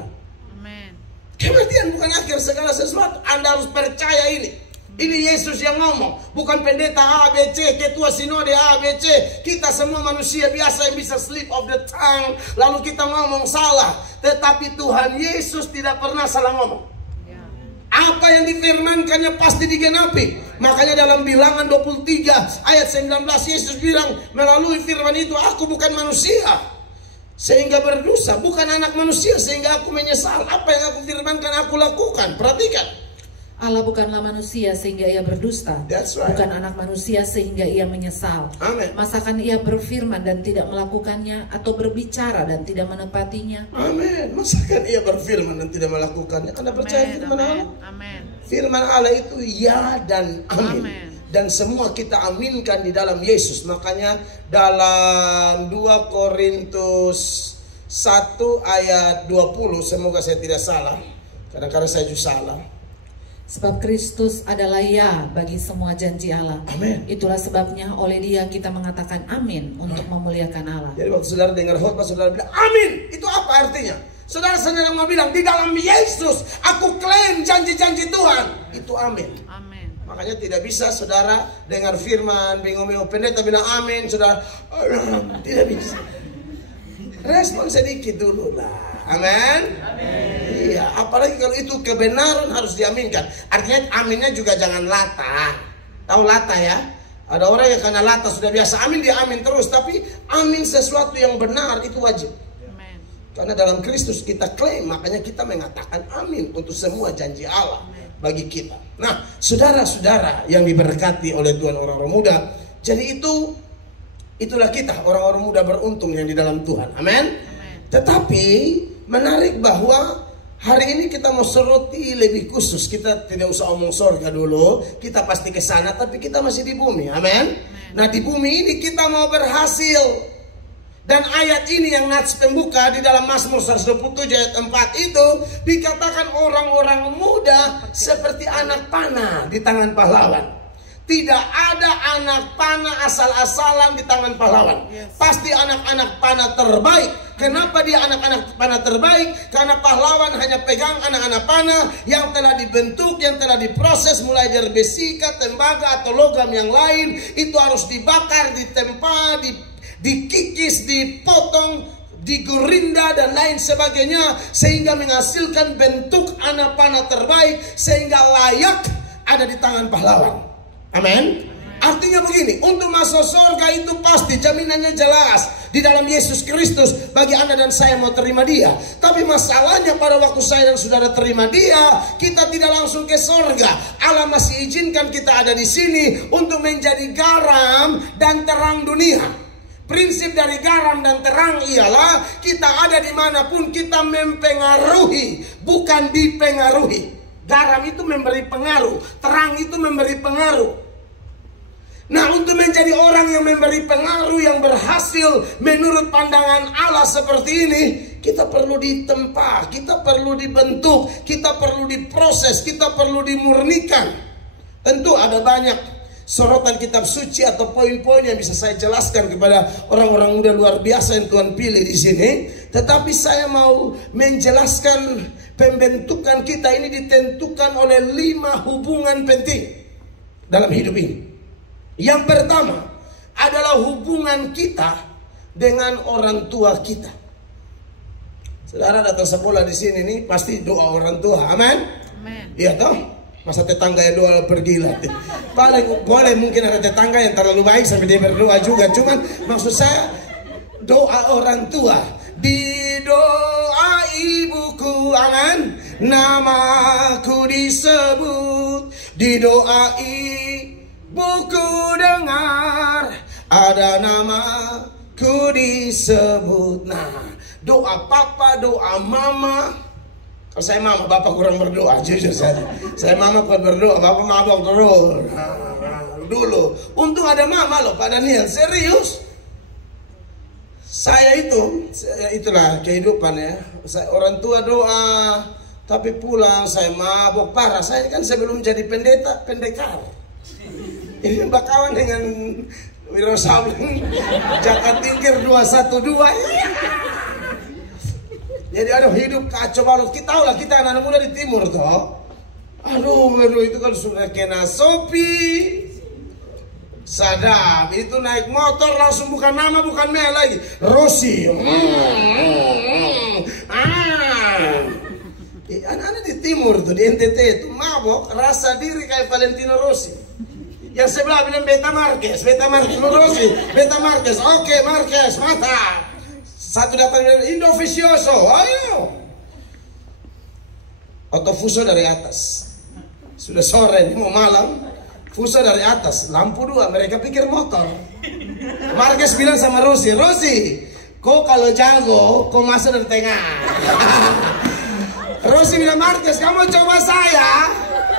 Amen. Kematian bukan akhir segala sesuatu. Anda harus percaya ini. Ini Yesus yang ngomong, bukan pendeta ABC, ketua sinode ABC. Kita semua manusia biasa yang bisa slip of the tongue, lalu kita ngomong salah. Tetapi Tuhan Yesus tidak pernah salah ngomong. Apa yang difirmankannya pasti digenapi. Makanya dalam Bilangan 23 ayat 19 Yesus bilang melalui firman itu, aku bukan manusia sehingga berdosa, bukan anak manusia sehingga aku menyesal. Apa yang aku firmankan aku lakukan. Perhatikan, Allah bukanlah manusia sehingga ia berdusta. Right. Bukan anak manusia sehingga ia menyesal. Amen. Masakan ia berfirman dan tidak melakukannya, atau berbicara dan tidak menepatinya? Amin. Masakan ia berfirman dan tidak melakukannya? Anda percaya firman Allah? Amin. Firman Allah itu ya dan amin. Amen. Dan semua kita aminkan di dalam Yesus. Makanya dalam 2 Korintus 1 ayat 20, semoga saya tidak salah, kadang-kadang saya juga salah. Sebab Kristus adalah ya bagi semua janji Allah. Amin. Itulah sebabnya oleh Dia kita mengatakan amin untuk memuliakan Allah. Jadi waktu saudara dengar khotbah, saudara bilang amin. Itu apa artinya? Saudara sedang mau bilang di dalam Yesus aku klaim janji-janji Tuhan. Itu amin. Amin. Makanya tidak bisa saudara dengar firman bingung-bingung, pendeta bilang amin, saudara tidak bisa. Respon sedikit dulu lah. Amin. Iya, apalagi kalau itu kebenaran harus diaminkan. Artinya aminnya juga jangan lata. Tahu lata ya? Ada orang yang karena lata sudah biasa amin, dia amin terus. Tapi amin sesuatu yang benar itu wajib. Amen. Karena dalam Kristus kita klaim, makanya kita mengatakan amin untuk semua janji Allah bagi kita. Nah, saudara-saudara yang diberkati oleh Tuhan, orang-orang muda. Jadi itulah kita, orang-orang muda beruntung yang di dalam Tuhan. Amin. Tetapi menarik bahwa hari ini kita mau soroti lebih khusus. Kita tidak usah omong surga dulu, kita pasti ke sana, tapi kita masih di bumi. Amin. Nah, di bumi ini kita mau berhasil. Dan ayat ini yang nats pembuka di dalam Mazmur 127 ayat 4 itu dikatakan orang-orang muda seperti anak panah di tangan pahlawan. Tidak ada anak panah asal-asalan di tangan pahlawan. Pasti anak-anak panah terbaik. Kenapa dia anak-anak panah terbaik? Karena pahlawan hanya pegang anak-anak panah yang telah dibentuk, yang telah diproses mulai dari besi, tembaga atau logam yang lain. Itu harus dibakar, ditempa, dikikis, dipotong, digerinda dan lain sebagainya, sehingga menghasilkan bentuk anak panah terbaik, sehingga layak ada di tangan pahlawan. Amin. Artinya begini, untuk masuk surga itu pasti jaminannya jelas di dalam Yesus Kristus bagi Anda dan saya mau terima Dia. Tapi masalahnya pada waktu saya dan saudara terima Dia, kita tidak langsung ke surga. Allah masih izinkan kita ada di sini untuk menjadi garam dan terang dunia. Prinsip dari garam dan terang ialah kita ada dimanapun kita mempengaruhi, bukan dipengaruhi. Garam itu memberi pengaruh, terang itu memberi pengaruh. Nah, untuk menjadi orang yang memberi pengaruh, yang berhasil menurut pandangan Allah seperti ini, kita perlu ditempa, kita perlu dibentuk, kita perlu diproses, kita perlu dimurnikan. Tentu ada banyak sorotan kitab suci atau poin-poin yang bisa saya jelaskan kepada orang-orang muda luar biasa yang Tuhan pilih di sini. Tetapi saya mau menjelaskan pembentukan kita ini ditentukan oleh 5 hubungan penting dalam hidup ini. Yang pertama adalah hubungan kita dengan orang tua kita. Saudara datang sekolah di sini nih pasti doa orang tua, amin? Iya toh? Masa tetangga yang doa pergi lah. Paling boleh mungkin ada tetangga yang terlalu baik sampai dia berdoa juga. Cuman maksud saya doa orang tua. Di doa ibuku, amin, namaku disebut. Di doa ibuku dengar, ada namaku disebut. Nah, doa papa, doa mama. Kalau saya mama, bapak kurang berdoa, jujur saja. Saya mama kuat berdoa, bapak mabok terus. Dulu, untung ada mama loh Pak Daniel, serius. Saya itulah kehidupan ya. Orang tua doa, tapi pulang saya mabok parah. Saya kan sebelum jadi pendekar. Ini bakawan dengan Wiro Sableng, Jakat Tingkir 212. Jadi aduh hidup kacau balut. Kita tahu lah kita anak muda di timur toh. Aduh itu kan sudah kena sopi. Sadap itu naik motor langsung bukan nama bukan mel lagi. Rossi. Anak-anak di timur tuh di NTT itu mabok rasa diri kayak Valentino Rossi. Yang sebelah bilang Beta Marquez Rossi, Beta Marquez. Oke, Marquez, mantap. Satu datang dari Indovizioso, ayo. Atau fuso dari atas. Sudah sore ini mau malam, fuso dari atas, lampu 2, mereka pikir motor. Marquez bilang sama Rossi, kau kalau jago, kau masuk dari tengah. Rossi bilang, Marquez, kamu coba saya.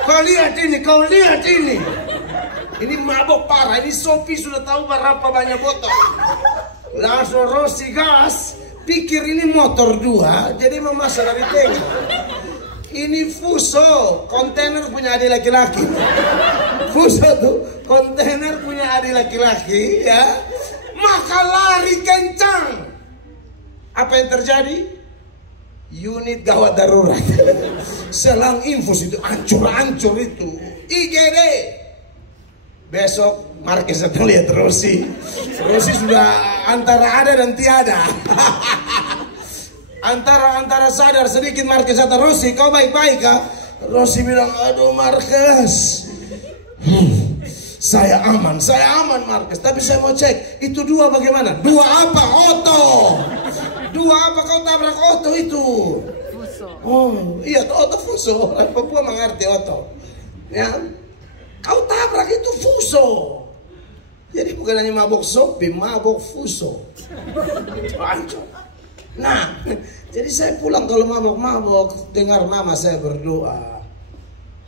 Kau lihat ini. Ini mabok parah, ini Sophie sudah tahu berapa banyak botol. Langsung Rossi gas, pikir ini motor 2, jadi memasang dari tengah. Ini fuso, kontainer punya adik laki-laki. Fuso tuh, kontainer punya adik laki-laki ya. Maka lari kencang. Apa yang terjadi? Unit gawat darurat. Selang infus itu hancur-hancur itu. IGD. Besok Marquez akan lihat Rossi sudah antara ada dan tiada. antara sadar sedikit Marquez atau Rossi, kau baik-baik kah? Rossi bilang, aduh Marquez, saya aman Marquez. Tapi saya mau cek, itu 2 bagaimana? 2 apa? Oto. 2 apa kau tabrak Oto itu? Fuso. Oh iya, Oto fuso. Orang Papua mengerti Oto. Ya. Kau tabrak itu fuso. Jadi bukan hanya mabok Sophie, mabok fuso. Nah, jadi saya pulang kalau mabok-mabok, dengar mama saya berdoa.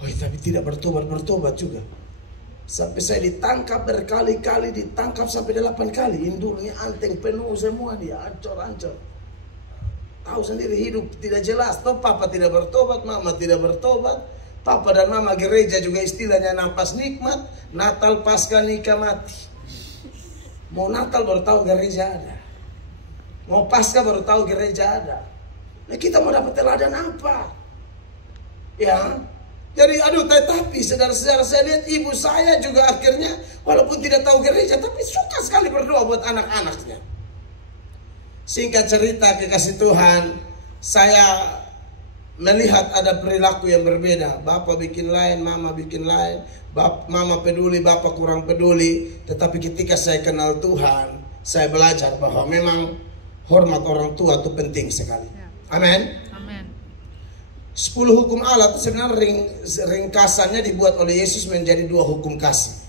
Oh, tapi tidak bertobat juga. Sampai saya ditangkap berkali-kali, ditangkap sampai 8 kali. Indulnya anteng penuh semua dia, ancur-ancur. Tahu sendiri hidup tidak jelas. Toh papa tidak bertobat, mama tidak bertobat. Papa dan mama gereja juga istilahnya napas nikmat, Natal pasca nikah mati. Mau Natal baru tahu gereja ada, mau pasca baru tahu gereja ada. Nah kita mau dapat teladan apa? Ya, jadi aduh tetapi saudara-saudara saya lihat ibu saya juga akhirnya walaupun tidak tahu gereja tapi suka sekali berdoa buat anak-anaknya. Singkat cerita kekasih Tuhan, saya melihat ada perilaku yang berbeda. Bapak bikin lain, mama bikin lain. Mama peduli, bapak kurang peduli. Tetapi ketika saya kenal Tuhan, saya belajar bahwa memang hormat orang tua itu penting sekali. Amin. 10 hukum Allah itu sebenarnya ringkasannya dibuat oleh Yesus menjadi 2 hukum kasih.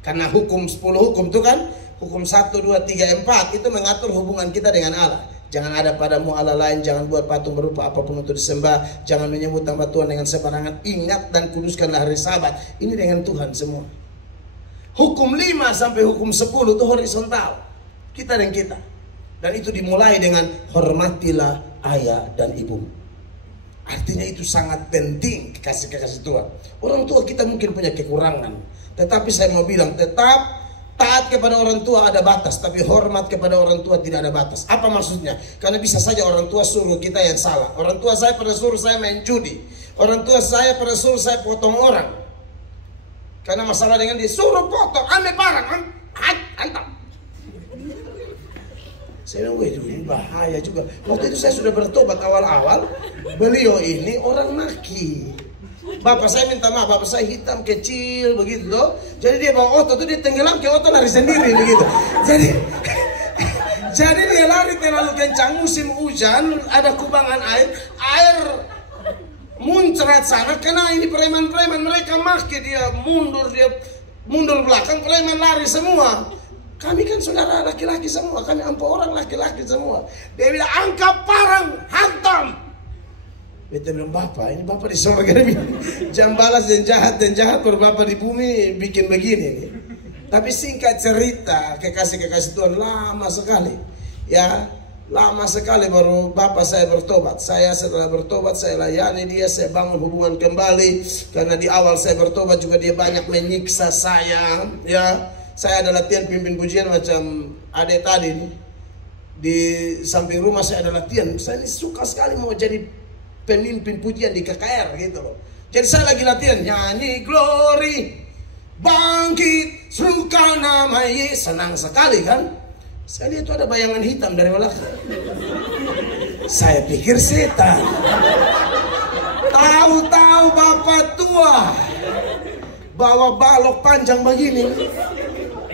Karena 10 hukum itu kan hukum 1, 2, 3, 4 itu mengatur hubungan kita dengan Allah. Jangan ada padamu Allah lain, jangan buat patung berupa apapun untuk disembah, jangan menyebut nama Tuhan dengan sembarangan, ingat dan kuduskanlah hari Sabat. Ini dengan Tuhan semua. Hukum 5 sampai hukum 10 itu horizontal, kita dan kita. Dan itu dimulai dengan hormatilah ayah dan ibu. Artinya itu sangat penting kekasih Tuhan. Orang tua kita mungkin punya kekurangan, tetapi saya mau bilang tetap taat kepada orang tua ada batas, tapi hormat kepada orang tua tidak ada batas. Apa maksudnya? Karena bisa saja orang tua suruh kita yang salah. Orang tua saya pernah suruh saya main judi. Orang tua saya pernah suruh saya potong orang. Karena masalah dengan dia, suruh potong, ambil barang, hantam. Saya bilang, ini bahaya juga. Waktu itu saya sudah bertobat awal-awal. Beliau ini orang maki. Bapak saya minta maaf, bapak saya hitam kecil begitu loh. Jadi dia bawa otot itu dia tenggelam ke otot lari sendiri begitu. Jadi dia lari terlalu kencang, musim hujan, ada kubangan air muncrat sana. Karena ini preman-preman mereka maki, dia mundur belakang, preman lari semua. Kami kan saudara laki-laki semua, kami 4 orang laki-laki semua. Dia bilang angkat parang, hantam. Beta bilang, Bapak, ini Bapak di sorga. Jangan balas dan jahat baru Bapak di bumi bikin begini. Tapi singkat cerita, kekasih Tuhan lama sekali. Ya, lama sekali baru Bapak saya bertobat. Saya setelah bertobat, saya layani dia, saya bangun hubungan kembali. Karena di awal saya bertobat juga dia banyak menyiksa saya. Ya, saya ada latihan pimpin pujian macam adek tadi nih. Di samping rumah saya ada latihan. Saya ini suka sekali mau jadi pemimpin pujian di KKR gitu loh. Jadi saya lagi latihan nyanyi glory, bangkit, suka nama Yesus. Senang sekali kan. Saya lihat itu ada bayangan hitam dari belakang. Saya pikir setan. Tahu-tahu bapak tua bawa balok panjang begini.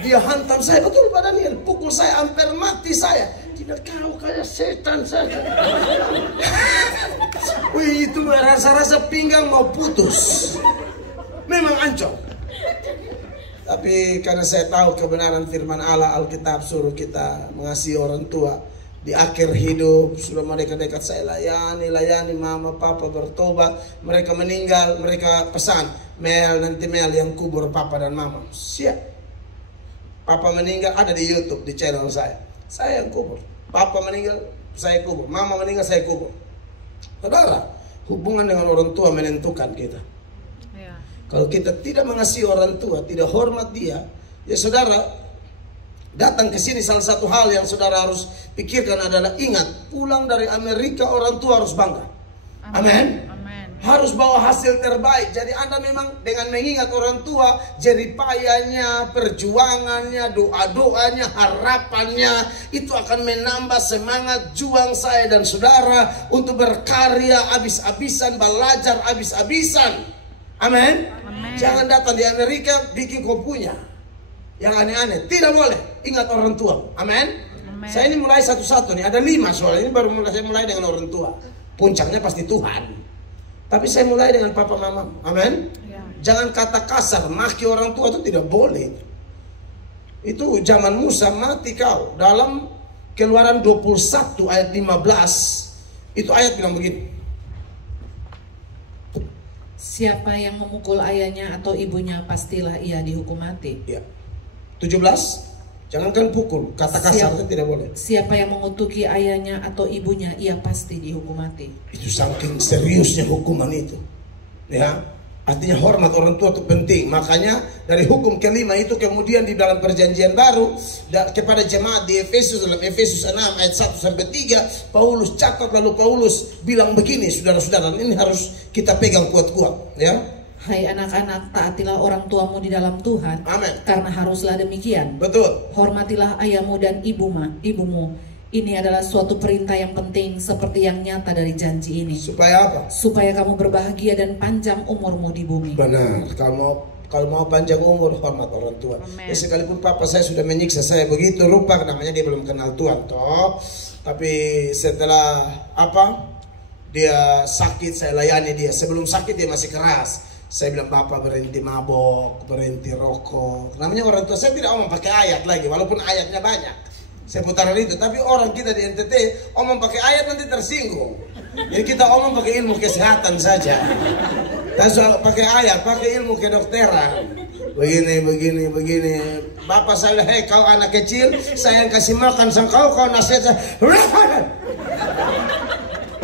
Dia hantam saya betul Pak Daniel, pukul saya hampir mati saya. Tidak kau kayak setan saja. Wih, itu rasa-rasa pinggang mau putus. Memang ancol. Tapi karena saya tahu kebenaran firman Allah, Alkitab suruh kita mengasihi orang tua. Di akhir hidup sudah mau dekat-dekat saya layani mama papa bertobat. Mereka meninggal, mereka pesan, nanti Mel yang kubur papa dan mama. Siap. Papa meninggal ada di YouTube di channel saya. Saya yang kubur. Papa meninggal, saya kubur. Mama meninggal, saya kubur. Saudara, hubungan dengan orang tua menentukan kita. Ya. Kalau kita tidak mengasihi orang tua, tidak hormat dia, ya saudara, datang ke sini salah satu hal yang saudara harus pikirkan adalah ingat, pulang dari Amerika orang tua harus bangga. Amin. Harus bawa hasil terbaik. Jadi Anda memang dengan mengingat orang tua, jeripayanya, perjuangannya, doa-doanya, harapannya, itu akan menambah semangat juang saya dan saudara untuk berkarya habis-habisan, belajar habis-habisan. Amin. Jangan datang di Amerika bikin kopunya yang aneh-aneh. Tidak boleh. Ingat orang tua. Amin. Saya ini mulai satu-satu nih. Ada 5 soalnya. Ini baru saya mulai dengan orang tua. Puncaknya pasti Tuhan. Tapi saya mulai dengan papa mama. Amin. Ya. Jangan kata kasar, maki orang tua itu tidak boleh. Itu zaman Musa, mati kau. Dalam Keluaran 21 ayat 15, itu ayat bilang begini. Siapa yang memukul ayahnya atau ibunya, pastilah ia dihukum mati. Ya. 17. Jangankan pukul, kata kasar itu tidak boleh. Siapa yang mengutuki ayahnya atau ibunya, ia pasti dihukum mati. Itu saking seriusnya hukuman itu. Ya, artinya hormat orang tua itu penting. Makanya dari hukum kelima itu kemudian di dalam perjanjian baru kepada jemaat di Efesus, dalam Efesus 6 ayat 1 sampai 3, Paulus catat lalu Paulus bilang begini, saudara-saudara, ini harus kita pegang kuat-kuat, ya. Hai anak-anak, taatilah orang tuamu di dalam Tuhan. Amin. Karena haruslah demikian. Betul. Hormatilah ayahmu dan ibumu. Ini adalah suatu perintah yang penting seperti yang nyata dari janji ini. Supaya apa? Supaya kamu berbahagia dan panjang umurmu di bumi. Benar. Kalau mau panjang umur, hormat orang tua. Ya, sekalipun papa saya sudah menyiksa saya begitu rupa, namanya dia belum kenal Tuhan toh. Tapi setelah dia sakit, saya layani dia. Sebelum sakit dia masih keras. Saya bilang bapak berhenti mabok, berhenti rokok. Namanya orang tua. Saya tidak omong pakai ayat lagi, walaupun ayatnya banyak. Saya putaran itu, tapi orang kita di NTT omong pakai ayat nanti tersinggung. Jadi kita omong pakai ilmu kesehatan saja. Dan soal pakai ayat, pakai ilmu kedokteran. Begini. Bapak saya bilang, hei kau anak kecil, saya kasih makan sama kau nasihat saya.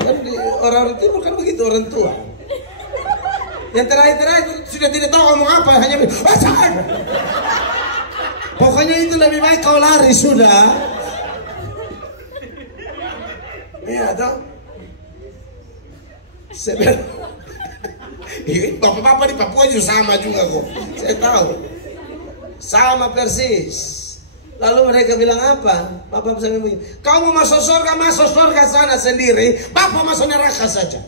Kan orang timur kan begitu orang tua. Yang terakhir sudah tidak tahu ngomong apa, hanya pokoknya itu lebih baik kau lari sudah. Iya toh. Bapak-bapak di Papua juga sama juga kok. Saya tahu. Sama persis. Lalu mereka bilang apa? Bapak saya bilang, kau mau masuk surga sana sendiri. Bapak masuk neraka saja.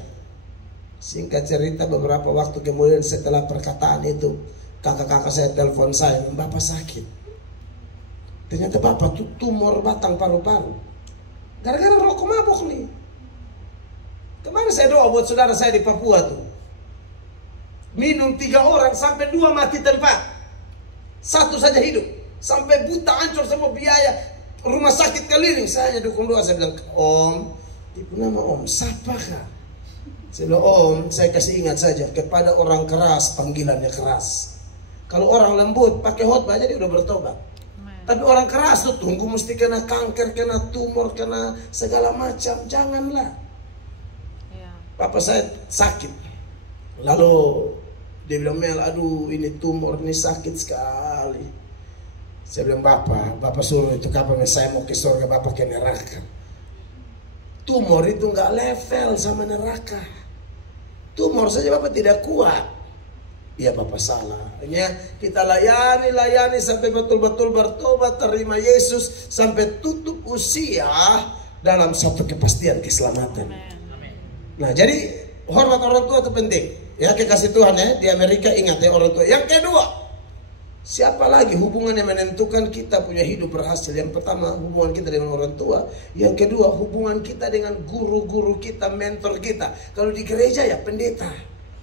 Singkat cerita beberapa waktu kemudian setelah perkataan itu, kakak-kakak saya telepon saya, bapak sakit. Ternyata bapak tuh tumor batang paru-paru. Gara-gara rokok mabok nih. Kemarin saya doa buat saudara saya di Papua tuh. Minum 3 orang sampai 2 mati tempat. 1 saja hidup. Sampai buta, hancur semua biaya rumah sakit keliling. Saya dukung doa, saya bilang, Om, itu nama Om, siapa kah? Saya bilang, Om, saya kasih ingat saja, kepada orang keras panggilannya keras. Kalau orang lembut pakai khotbah aja dia udah bertobat. Tapi orang keras tuh tunggu mesti kena kanker, kena tumor, kena segala macam. Janganlah. Papa saya sakit. Lalu dia bilang, Mel, aduh ini tumor, ini sakit sekali. Saya bilang, Bapak suruh itu kapan saya mau ke surga, Bapak ke neraka. Tumor itu nggak level sama neraka. Tumor saja Bapak tidak kuat. Ya Bapak salah. Hanya kita layani sampai betul-betul bertobat, terima Yesus, sampai tutup usia dalam satu kepastian keselamatan. Nah, jadi hormat orang tua itu penting. Ya, kekasih Tuhan ya, di Amerika ingat ya orang tua. Yang kedua, siapa lagi hubungan yang menentukan kita punya hidup berhasil? Yang pertama, hubungan kita dengan orang tua. Yang kedua, hubungan kita dengan guru-guru kita, mentor kita. Kalau di gereja ya pendeta,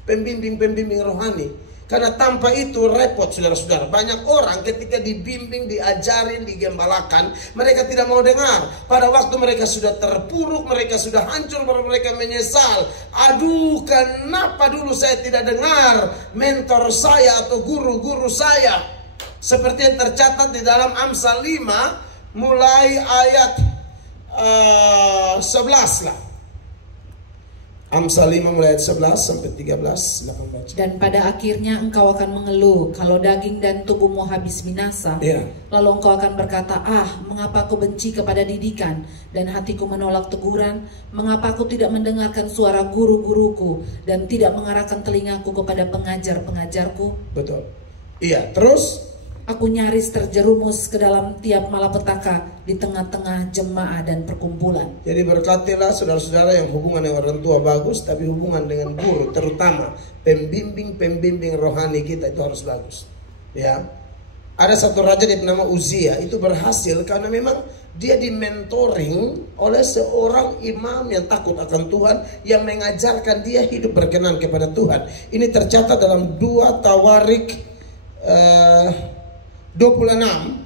pembimbing rohani. Karena tanpa itu repot saudara-saudara. Banyak orang ketika dibimbing, diajarin, digembalakan, mereka tidak mau dengar. Pada waktu mereka sudah terpuruk, mereka sudah hancur, baru mereka menyesal. Aduh, kenapa dulu saya tidak dengar mentor saya atau guru-guru saya? Seperti yang tercatat di dalam Amsal 5 mulai ayat 11 lah. Amsal 5 mulai ayat 11 sampai 13, 18. Dan pada akhirnya engkau akan mengeluh kalau daging dan tubuhmu habis binasa. Lalu engkau akan berkata, mengapa aku benci kepada didikan dan hatiku menolak teguran? Mengapa aku tidak mendengarkan suara guru-guruku dan tidak mengarahkan telingaku kepada pengajar-pengajarku? Betul. Iya, terus aku nyaris terjerumus ke dalam tiap malapetaka di tengah-tengah jemaah dan perkumpulan. Jadi berkatilah saudara-saudara yang hubungan dengan orang tua bagus, tapi hubungan dengan guru, terutama pembimbing rohani kita itu harus bagus. Ya, ada satu raja dia bernama Uzia, itu berhasil karena memang dia dimentoring oleh seorang imam yang takut akan Tuhan, yang mengajarkan dia hidup berkenan kepada Tuhan. Ini tercatat dalam 2 Tawarik 26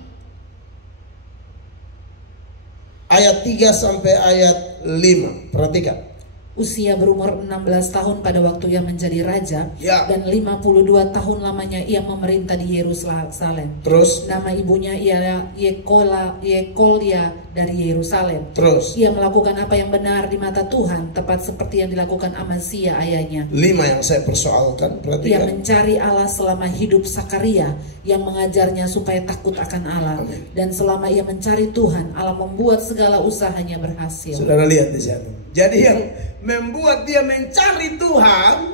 ayat 3 sampai ayat 5. Perhatikan. Usia berumur 16 tahun pada waktu ia menjadi raja, dan 52 tahun lamanya ia memerintah di Yerusalem. Terus nama ibunya ialah Yekolia dari Yerusalem. Terus ia melakukan apa yang benar di mata Tuhan, tepat seperti yang dilakukan Amazia ayahnya. 5 yang saya persoalkan, perhatikan. Ia mencari Allah selama hidup Sakaria yang mengajarnya supaya takut akan Allah. Amin. Dan selama ia mencari Tuhan, Allah membuat segala usahanya berhasil. Saudara lihat di sana. Jadi yang membuat dia mencari Tuhan,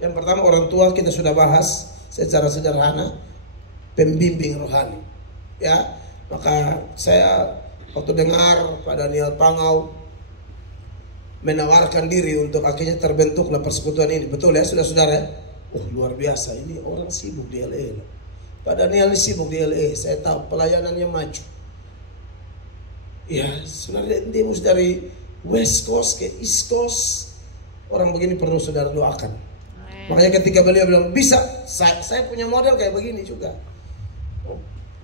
yang pertama orang tua kita sudah bahas secara sederhana, pembimbing rohani. Ya, maka saya waktu dengar Pak Daniel Pangau menawarkan diri untuk akhirnya terbentuklah persekutuan ini, betul ya saudara-saudara ya? Luar biasa, ini orang sibuk di LA. Pak Daniel ini sibuk di LA, saya tahu pelayanannya maju. Ya, saudara, dia mesti dari West Coast ke East Coast. Orang begini perlu saudara doakan. Makanya ketika beliau bilang bisa, saya punya model kayak begini juga.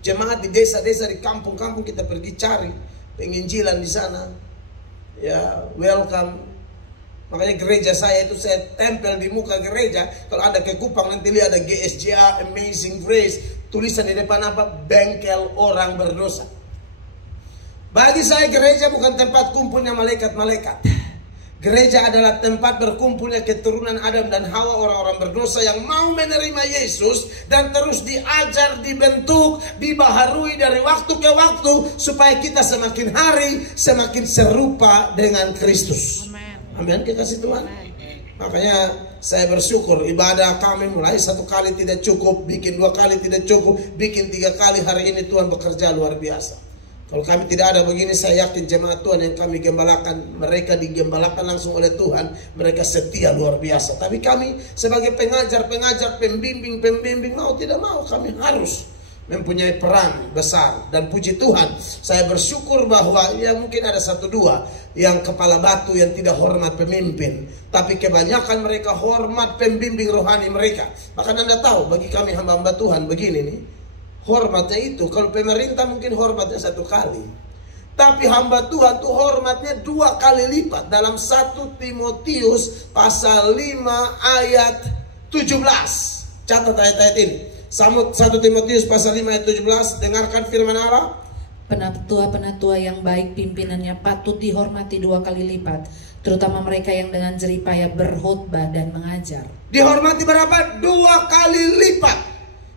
Jemaat di desa-desa, di kampung-kampung kita pergi cari penginjilan di sana. Ya, welcome. Makanya gereja saya itu saya tempel di muka gereja. Kalau ada ke Kupang nanti lihat ada GSJA Amazing Grace, tulisan di depan apa? Bengkel orang berdosa. Bagi saya gereja bukan tempat kumpulnya malaikat-malaikat. Gereja adalah tempat berkumpulnya keturunan Adam dan Hawa, orang-orang berdosa yang mau menerima Yesus dan terus diajar, dibentuk, dibaharui dari waktu ke waktu supaya kita semakin hari semakin serupa dengan Kristus. Amin, kekasih Tuhan. Makanya saya bersyukur ibadah kami mulai 1 kali tidak cukup, bikin 2 kali tidak cukup, bikin 3 kali. Hari ini Tuhan bekerja luar biasa. Kalau kami tidak ada begini, saya yakin jemaat Tuhan yang kami gembalakan, mereka digembalakan langsung oleh Tuhan, mereka setia luar biasa. Tapi kami sebagai pengajar-pengajar, pembimbing, mau tidak mau kami harus mempunyai peran besar. Dan puji Tuhan, saya bersyukur bahwa ya mungkin ada 1-2 yang kepala batu yang tidak hormat pemimpin, tapi kebanyakan mereka hormat pembimbing rohani mereka. Bahkan Anda tahu, bagi kami hamba-hamba Tuhan begini nih, hormatnya itu, kalau pemerintah mungkin hormatnya 1 kali, tapi hamba Tuhan tuh hormatnya 2 kali lipat. Dalam 1 Timotius pasal 5 ayat 17. Catat ayat-ayat ini. 1 Timotius pasal 5 ayat 17. Dengarkan firman Allah. Penatua-penatua yang baik pimpinannya patut dihormati 2 kali lipat, terutama mereka yang dengan jeripaya berkhotbah dan mengajar. Dihormati berapa? 2 kali lipat.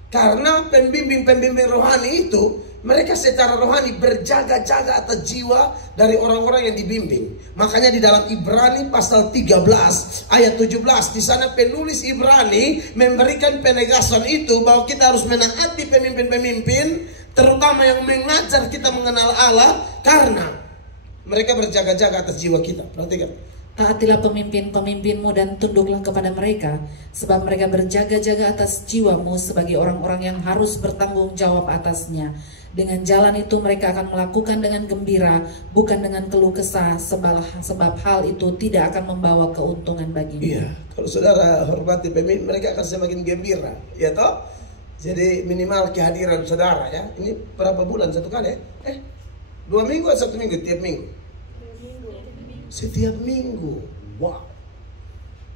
Karena pembimbing-pembimbing rohani itu, mereka secara rohani berjaga-jaga atas jiwa dari orang-orang yang dibimbing. Makanya di dalam Ibrani pasal 13 ayat 17, di sana penulis Ibrani memberikan penegasan itu bahwa kita harus menaati pemimpin-pemimpin, terutama yang mengajar kita mengenal Allah, karena mereka berjaga-jaga atas jiwa kita. Perhatikan. Taatilah pemimpin-pemimpinmu dan tunduklah kepada mereka, sebab mereka berjaga-jaga atas jiwamu sebagai orang-orang yang harus bertanggung jawab atasnya. Dengan jalan itu mereka akan melakukan dengan gembira, bukan dengan keluh kesah, sebab hal itu tidak akan membawa keuntungan bagimu. Iya, kalau saudara hormati pemimpin, mereka akan semakin gembira, ya toh? Jadi minimal kehadiran saudara ya. Ini berapa bulan 1 kali? 2 minggu atau 1 minggu? Tiap minggu. Setiap minggu. Wow.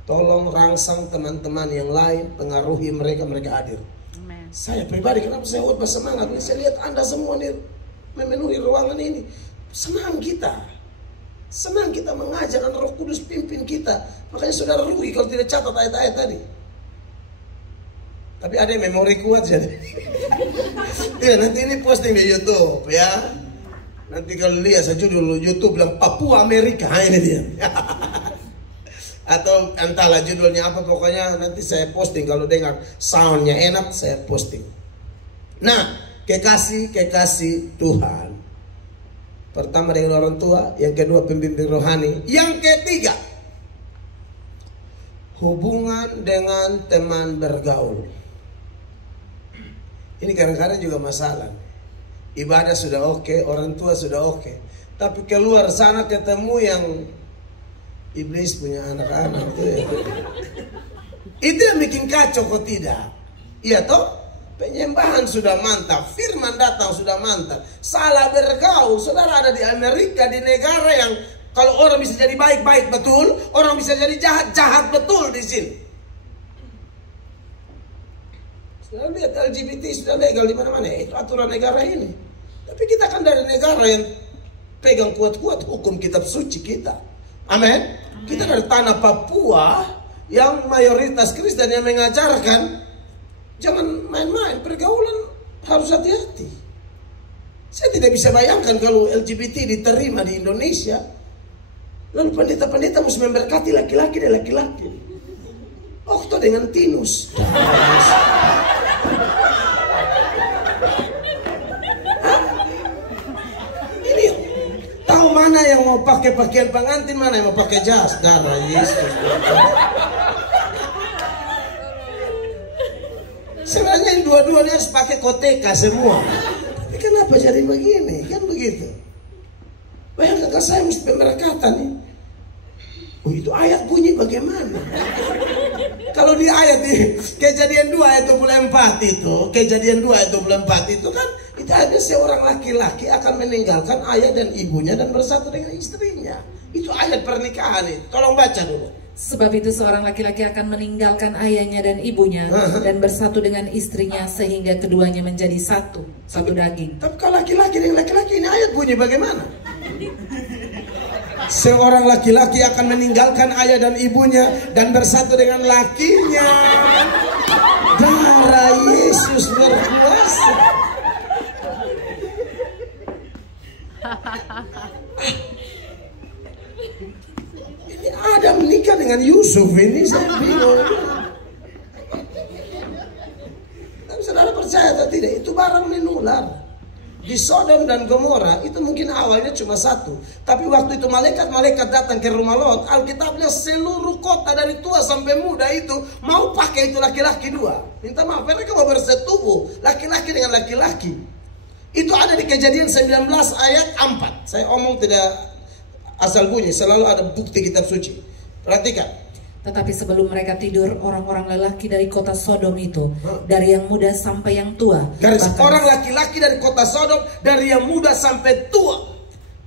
Tolong rangsang teman-teman yang lain, pengaruhi mereka hadir. Amen. Saya pribadi kenapa saya khotbah semangat? Saya lihat Anda semua nih memenuhi ruangan ini. Senang kita. Senang kita mengajar dan Roh Kudus pimpin kita. Makanya saudara rugi kalau tidak catat ayat-ayat tadi. Tapi ada yang memori kuat jadi. Ya, nanti ini posting di YouTube ya. Nanti kalau lihat saya judul YouTube bilang Papua Amerika, ini dia. Atau entahlah judulnya apa, pokoknya nanti saya posting. Kalau dengar soundnya enak saya posting. Nah, kekasih Tuhan. Pertama dengan orang tua, yang kedua pembimbing rohani, yang ketiga hubungan dengan teman bergaul. Ini kadang-kadang juga masalah. Ibadah sudah oke, orang tua sudah oke, tapi keluar sana ketemu yang iblis punya anak-anak itu ya. Itu yang bikin kacau kok tidak? Iya toh? Penyembahan sudah mantap, firman datang sudah mantap, salah bergaul. Saudara ada di Amerika, di negara yang kalau orang bisa jadi baik-baik betul, orang bisa jadi jahat-jahat betul di sini. Sudah lihat LGBT sudah legal di mana-mana, itu aturan negara ini. Tapi kita kan dari negara yang pegang kuat-kuat hukum kitab suci kita. Amin. Kita dari tanah Papua yang mayoritas Kristen yang mengajarkan jangan main-main, pergaulan harus hati-hati. Saya tidak bisa bayangkan kalau LGBT diterima di Indonesia, lalu pendeta-pendeta mesti memberkati laki-laki dan laki-laki. Okto dengan Tinus. Ini tahu mana yang mau pakai pakaian pengantin, mana yang mau pakai jas. Darah Yesus. Sebenarnya yang dua-duanya harus pakai koteka semua. Tapi kenapa jadi begini? Kan begitu. Bayangkan kalau saya mesti pemberkatan nih. Oh, itu ayat bunyi bagaimana? Kalau di ayat di Kejadian 2 ayat 24 itu, Kejadian 2 ayat 24 itu kan itu ada seorang laki-laki akan meninggalkan ayah dan ibunya dan bersatu dengan istrinya. Itu ayat pernikahan itu. Tolong baca dulu. Sebab itu seorang laki-laki akan meninggalkan ayahnya dan ibunya dan bersatu dengan istrinya sehingga keduanya menjadi satu daging. Tapi kalau laki-laki dengan laki-laki ini ayat bunyi bagaimana? Seorang laki-laki akan meninggalkan ayah dan ibunya dan bersatu dengan lakinya. Darah Yesus berkuasa. Ini Adam menikah dengan Yusuf, ini saya bingung. Tapi saudara percaya atau tidak, itu barang menular. Di Sodom dan Gomora itu mungkin awalnya cuma satu, tapi waktu itu malaikat-malaikat datang ke rumah Lot, Alkitabnya seluruh kota dari tua sampai muda itu mau pakai itu laki-laki dua. Minta maaf, mereka mau bersetubuh laki-laki dengan laki-laki. Itu ada di Kejadian 19 ayat 4. Saya omong tidak asal bunyi, selalu ada bukti kitab suci. Perhatikan. Tetapi sebelum mereka tidur, orang-orang lelaki dari kota Sodom itu, dari yang muda sampai yang tua, orang laki-laki dari kota Sodom, dari yang muda sampai tua,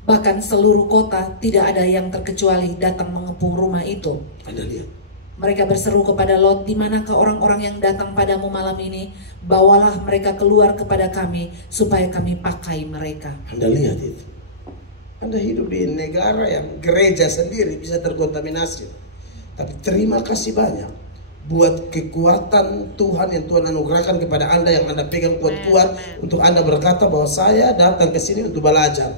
bahkan seluruh kota tidak ada yang terkecuali datang mengepung rumah itu. Anda lihat. Mereka berseru kepada Lot, di manakah orang-orang yang datang padamu malam ini? Bawalah mereka keluar kepada kami supaya kami pakai mereka. Anda lihat itu. Anda hidup di negara yang gereja sendiri bisa terkontaminasi. Tapi terima kasih banyak buat kekuatan Tuhan yang Tuhan anugerahkan kepada Anda, yang Anda pegang kuat-kuat untuk Anda berkata bahwa saya datang ke sini untuk belajar.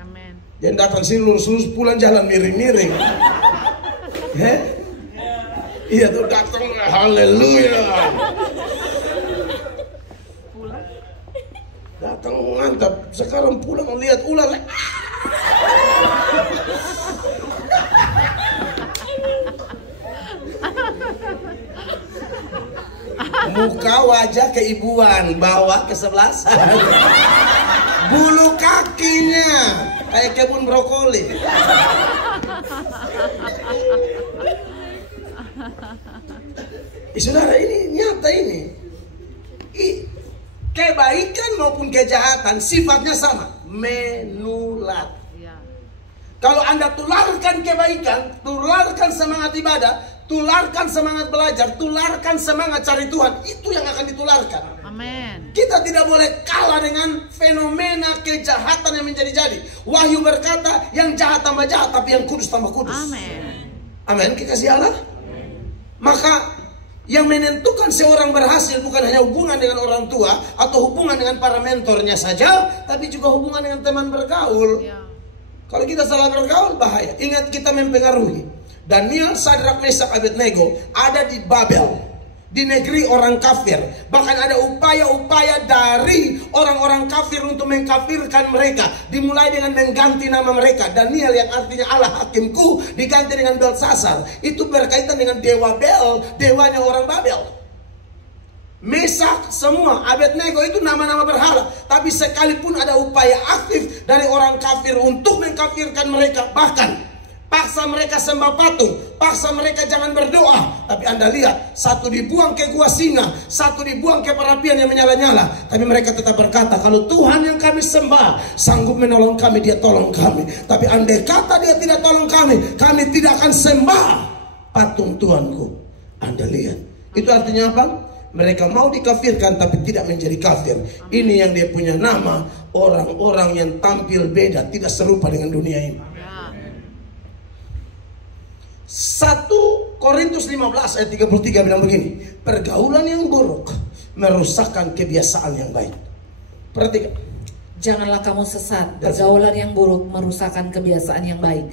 Amin. Jangan datang sini lurus-lurus pulang jalan miring-miring. Iya tuh datang, haleluya. Datang mantap, sekarang pulang lihat ular. Muka wajah keibuan, bawa kesebelasan. Bulu kakinya kayak kebun brokoli. Saudara, ini nyata ini. Kebaikan maupun kejahatan sifatnya sama, menular. Kalau Anda tularkan kebaikan, tularkan semangat ibadah, tularkan semangat belajar, tularkan semangat cari Tuhan, itu yang akan ditularkan. Amin. Kita tidak boleh kalah dengan fenomena kejahatan yang menjadi-jadi. Wahyu berkata, yang jahat tambah jahat, tapi yang kudus tambah kudus. Amin. Amin, kekasih Allah. Maka yang menentukan seorang berhasil bukan hanya hubungan dengan orang tua atau hubungan dengan para mentornya saja, tapi juga hubungan dengan teman bergaul. Ya. Kalau kita salah bergaul, bahaya. Ingat, kita mempengaruhi. Daniel, Sadrak, Mesak, Abednego ada di Babel, di negeri orang kafir. Bahkan ada upaya-upaya dari orang-orang kafir untuk mengkafirkan mereka. Dimulai dengan mengganti nama mereka. Daniel yang artinya Allah hakimku diganti dengan Belsasar. Itu berkaitan dengan dewa Bel, dewanya orang Babel. Mesak semua, Abednego itu nama-nama berhala. Tapi sekalipun ada upaya aktif dari orang kafir untuk mengkafirkan mereka, bahkan paksa mereka sembah patung, paksa mereka jangan berdoa. Tapi Anda lihat, satu dibuang ke gua singa, satu dibuang ke perapian yang menyala-nyala. Tapi mereka tetap berkata, kalau Tuhan yang kami sembah sanggup menolong kami, Dia tolong kami. Tapi andai kata Dia tidak tolong kami tidak akan sembah patung Tuhanku. Anda lihat, itu artinya apa? Mereka mau dikafirkan tapi tidak menjadi kafir. Ini yang dia punya nama, orang-orang yang tampil beda, tidak serupa dengan dunia ini. 1 Korintus 15 ayat 33 bilang begini, pergaulan yang buruk merusakkan kebiasaan yang baik. Perhatikan. Janganlah kamu sesat, pergaulan yang buruk merusakkan kebiasaan yang baik.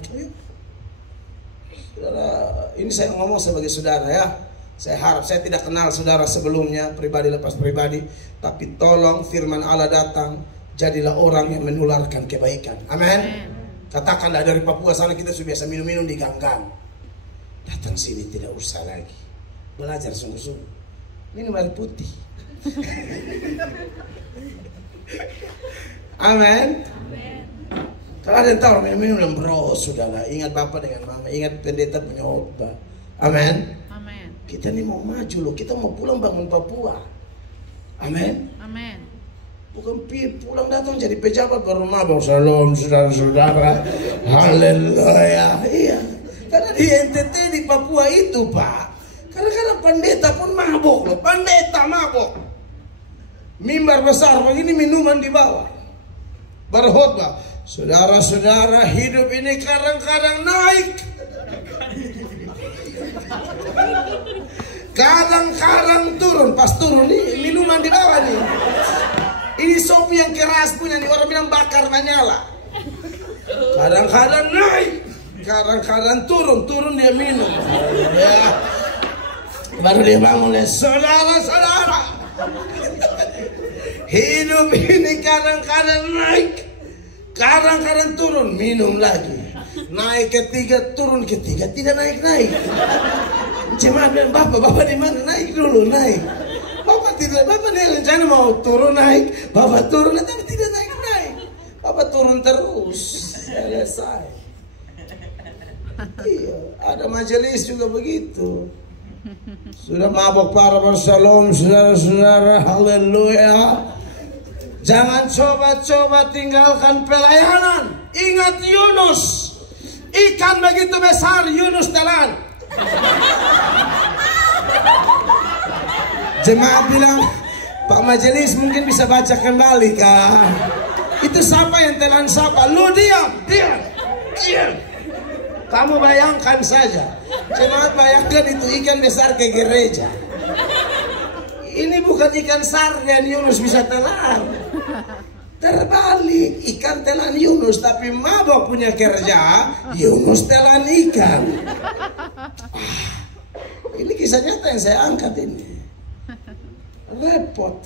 Saudara, ini saya ngomong sebagai saudara ya. Saya harap, saya tidak kenal saudara sebelumnya, pribadi lepas pribadi, tapi tolong firman Allah datang, jadilah orang yang menularkan kebaikan. Amin. Katakanlah dari Papua sana kita sudah biasa minum-minum di gang-gang. Datang sini tidak usah lagi. Belajar sungguh-sungguh. Minum air putih. Amin. Kalau ada yang tahu minum-minum dan bro, sudahlah. Ingat bapak dengan mama, ingat pendeta punya khotbah. Amin. Kita nih mau maju loh, kita mau pulang bangun Papua. Amin. Amin. Bukan pulang datang jadi pejabat baru mabok. Shalom saudara-saudara. Haleluya. Iya. Karena di NTT di Papua itu Pak, kadang-kadang pendeta pun mabok loh. Pendeta mabok. Mimbar besar begini, minuman di bawah. Berkhotbah. Saudara-saudara, hidup ini kadang-kadang naik, kadang-kadang turun. Pas turun nih minuman di bawah nih. Ini sopi yang keras punya nih, orang bilang bakar menyala. Kadang-kadang naik, kadang-kadang turun dia minum. Ya. Baru dia bangun ya, saudara-saudara. Hidup ini kadang-kadang naik, kadang-kadang turun, minum lagi. Naik ketiga, turun ketiga, tidak naik-naik. Jemaat bilang, Bapak di mana? Naik dulu, naik. Bapak nih rencana mau turun naik, Bapak turun tapi tidak naik-naik. Bapak turun terus, selesai. Iya, ada majelis juga begitu. Sudah mabok parah, bersalom, saudara-saudara, haleluya. Jangan coba-coba tinggalkan pelayanan. Ingat Yunus, ikan begitu besar, Yunus telan. Jemaat bilang, Pak Majelis mungkin bisa baca kembali kah? Itu siapa yang telan siapa? Lu diam. Kamu bayangkan saja. Jemaat bayangkan itu ikan besar ke gereja. Ini bukan ikan sarden Yunus bisa telan. Terbalik, ikan telan Yunus, tapi mabok punya kerja, Yunus telan ikan. Ini kisah nyata yang saya angkat ini. Repot.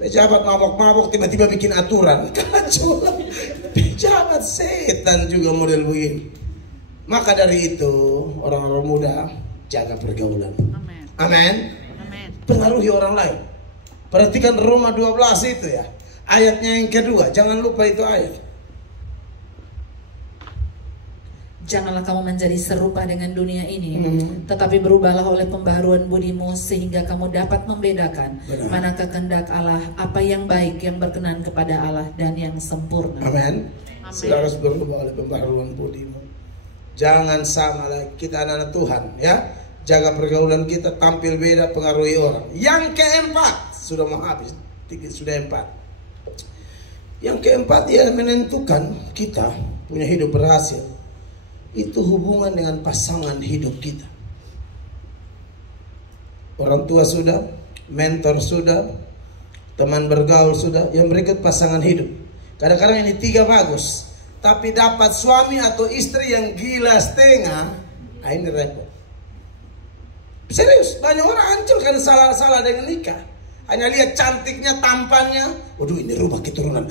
Pejabat mabok-mabok tiba-tiba bikin aturan. Kacau. Pejabat setan juga model begini. Maka dari itu orang-orang muda jaga pergaulan. Amin. Pengaruhi orang lain. Perhatikan Roma 12 itu ya. Ayatnya yang kedua, jangan lupa itu ayat. Janganlah kamu menjadi serupa dengan dunia ini, tetapi berubahlah oleh pembaharuan budimu sehingga kamu dapat membedakan manakah kehendak Allah, apa yang baik, yang berkenan kepada Allah dan yang sempurna. Amin. Saudara berubah oleh pembaharuan budimu. Jangan sama lagi, kita anak-anak Tuhan ya. Jaga pergaulan kita, tampil beda, pengaruhi orang. Yang keempat, sudah mau habis, sudah 4. Yang keempat, ya menentukan kita punya hidup berhasil. Itu hubungan dengan pasangan hidup kita. Orang tua sudah, mentor sudah, teman bergaul sudah, yang berikut pasangan hidup. Kadang-kadang ini 3 bagus, tapi dapat suami atau istri yang gila setengah, nah ini repot. Serius, banyak orang hancur karena salah-salah dengan nikah. Hanya lihat cantiknya, tampannya. Waduh, ini rubah keturunan.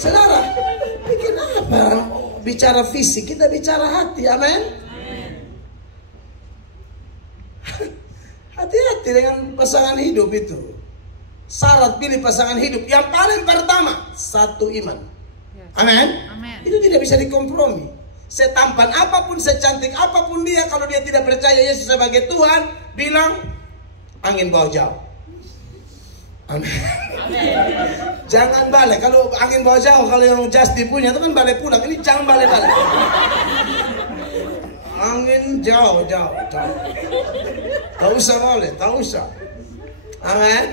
Saudara, bikin apa? Bicara fisik, kita bicara hati, amin? Hati-hati dengan pasangan hidup itu. Syarat pilih pasangan hidup yang paling pertama, 1 iman. Amin? Itu tidak bisa dikompromi. Setampan apapun, secantik apapun dia, kalau dia tidak percaya Yesus sebagai Tuhan, bilang angin bawa jauh. Amin. Jangan balik. Kalau angin bawa jauh, kalau yang Justin punya itu kan balik pulang. Ini jangan balik-balik. Angin jauh. Tak usah boleh, tak usah. Amin.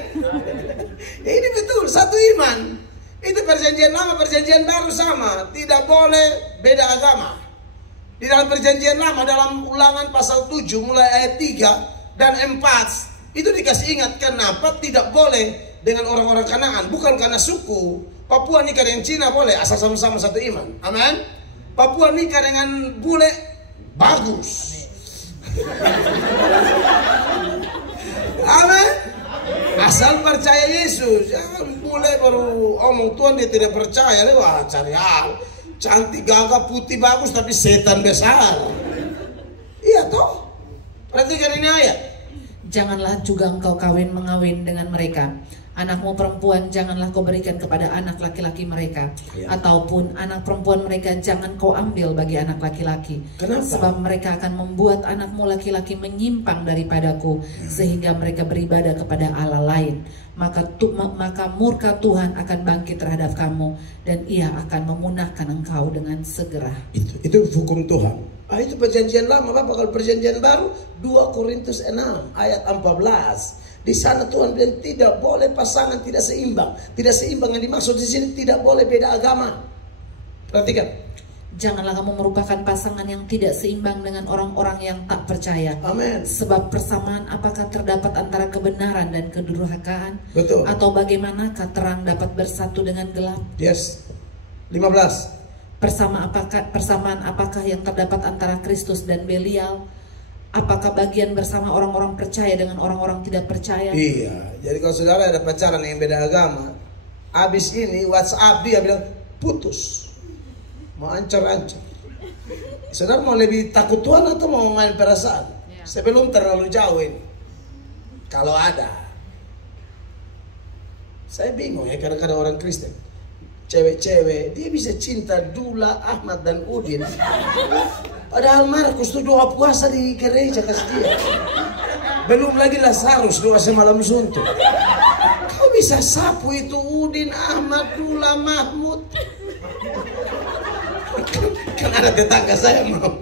Ini betul, 1 iman. Itu perjanjian lama, perjanjian baru sama. Tidak boleh beda agama. Di dalam perjanjian lama, dalam Ulangan pasal 7 mulai ayat 3 dan 4, itu dikasih ingat kenapa tidak boleh dengan orang-orang Kanaan. Bukan karena suku. Papua nikah dengan Cina boleh, asal sama-sama 1 iman. Amin. Papua nikah dengan bule bagus. Amin. Asal percaya Yesus. Jangan bule baru omong Tuhan dia tidak percaya. Wah, cari hal. Cantik, gagah, putih, bagus, tapi setan besar. Iya toh. Perhatikan ini ayat. Janganlah juga engkau mengawin dengan mereka. Anakmu perempuan janganlah kau berikan kepada anak laki-laki mereka, ataupun anak perempuan mereka jangan kau ambil bagi anak laki-laki. Kenapa? Sebab mereka akan membuat anakmu laki-laki menyimpang daripadaku, sehingga mereka beribadah kepada Allah lain. Maka murka Tuhan akan bangkit terhadap kamu, dan ia akan memunahkan engkau dengan segera. Itu hukum Tuhan. Itu perjanjian lama, Bapak. Kalau perjanjian baru 2 Korintus 6 ayat 14. Di sana Tuhan bilang tidak boleh pasangan tidak seimbang. Tidak seimbang yang dimaksud di sini tidak boleh beda agama. Perhatikan. Janganlah kamu merupakan pasangan yang tidak seimbang dengan orang-orang yang tak percaya. Amin. Sebab persamaan apakah terdapat antara kebenaran dan kedurhakaan? Betul. Atau bagaimanakah terang dapat bersatu dengan gelap? Yes. 15. Persamaan apakah yang terdapat antara Kristus dan Belial? Apakah bagian bersama orang-orang percaya dengan orang-orang tidak percaya? Iya, jadi kalau saudara ada pacaran yang beda agama, abis ini WhatsApp dia bilang putus, mau ancur-ancur. Saudara mau lebih takut Tuhan atau mau main perasaan? Sebelum terlalu jauh ini, kalau ada, saya bingung ya kadang-kadang orang Kristen, cewek-cewek dia bisa cinta Dula, Ahmad dan Udin. Padahal Markus tuh doa puasa di gereja kasih dia. Belum lagi Lazarus doa semalam suntuk. Kau bisa sapu itu Udin, Ahmad, Dula, Mahmud. Kan ada tetangga saya mau.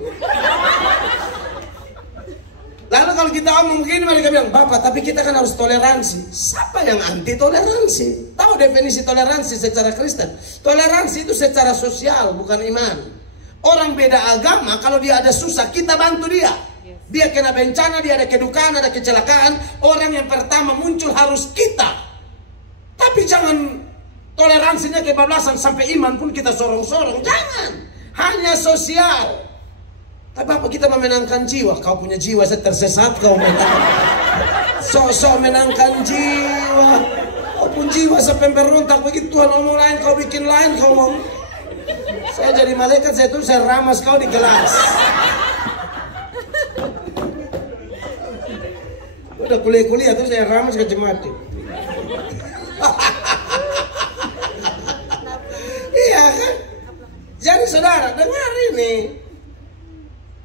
Lalu kalau kita omong begini mereka bilang, Bapak tapi kita kan harus toleransi. Siapa yang anti toleransi? Tahu definisi toleransi secara Kristen? Toleransi itu secara sosial bukan iman. Orang beda agama, kalau dia ada susah, kita bantu dia. Dia kena bencana, dia ada kedukaan, ada kecelakaan. Orang yang pertama muncul harus kita. Tapi jangan toleransinya kebablasan sampai iman pun kita sorong-sorong. Jangan. Hanya sosial. Tapi apa kita memenangkan jiwa? Kau punya jiwa tersesat, kau menang. Sok-sok menangkan jiwa. Kau pun jiwa sampai berontak. Begitu Tuhan ngomong lain, kau bikin lain, kau ngomong. Saya jadi malaikat, saya ramas kau di gelas. Udah kuliah-kuliah tuh saya ramas ke jemaat. Iya kan? Jadi saudara dengar ini.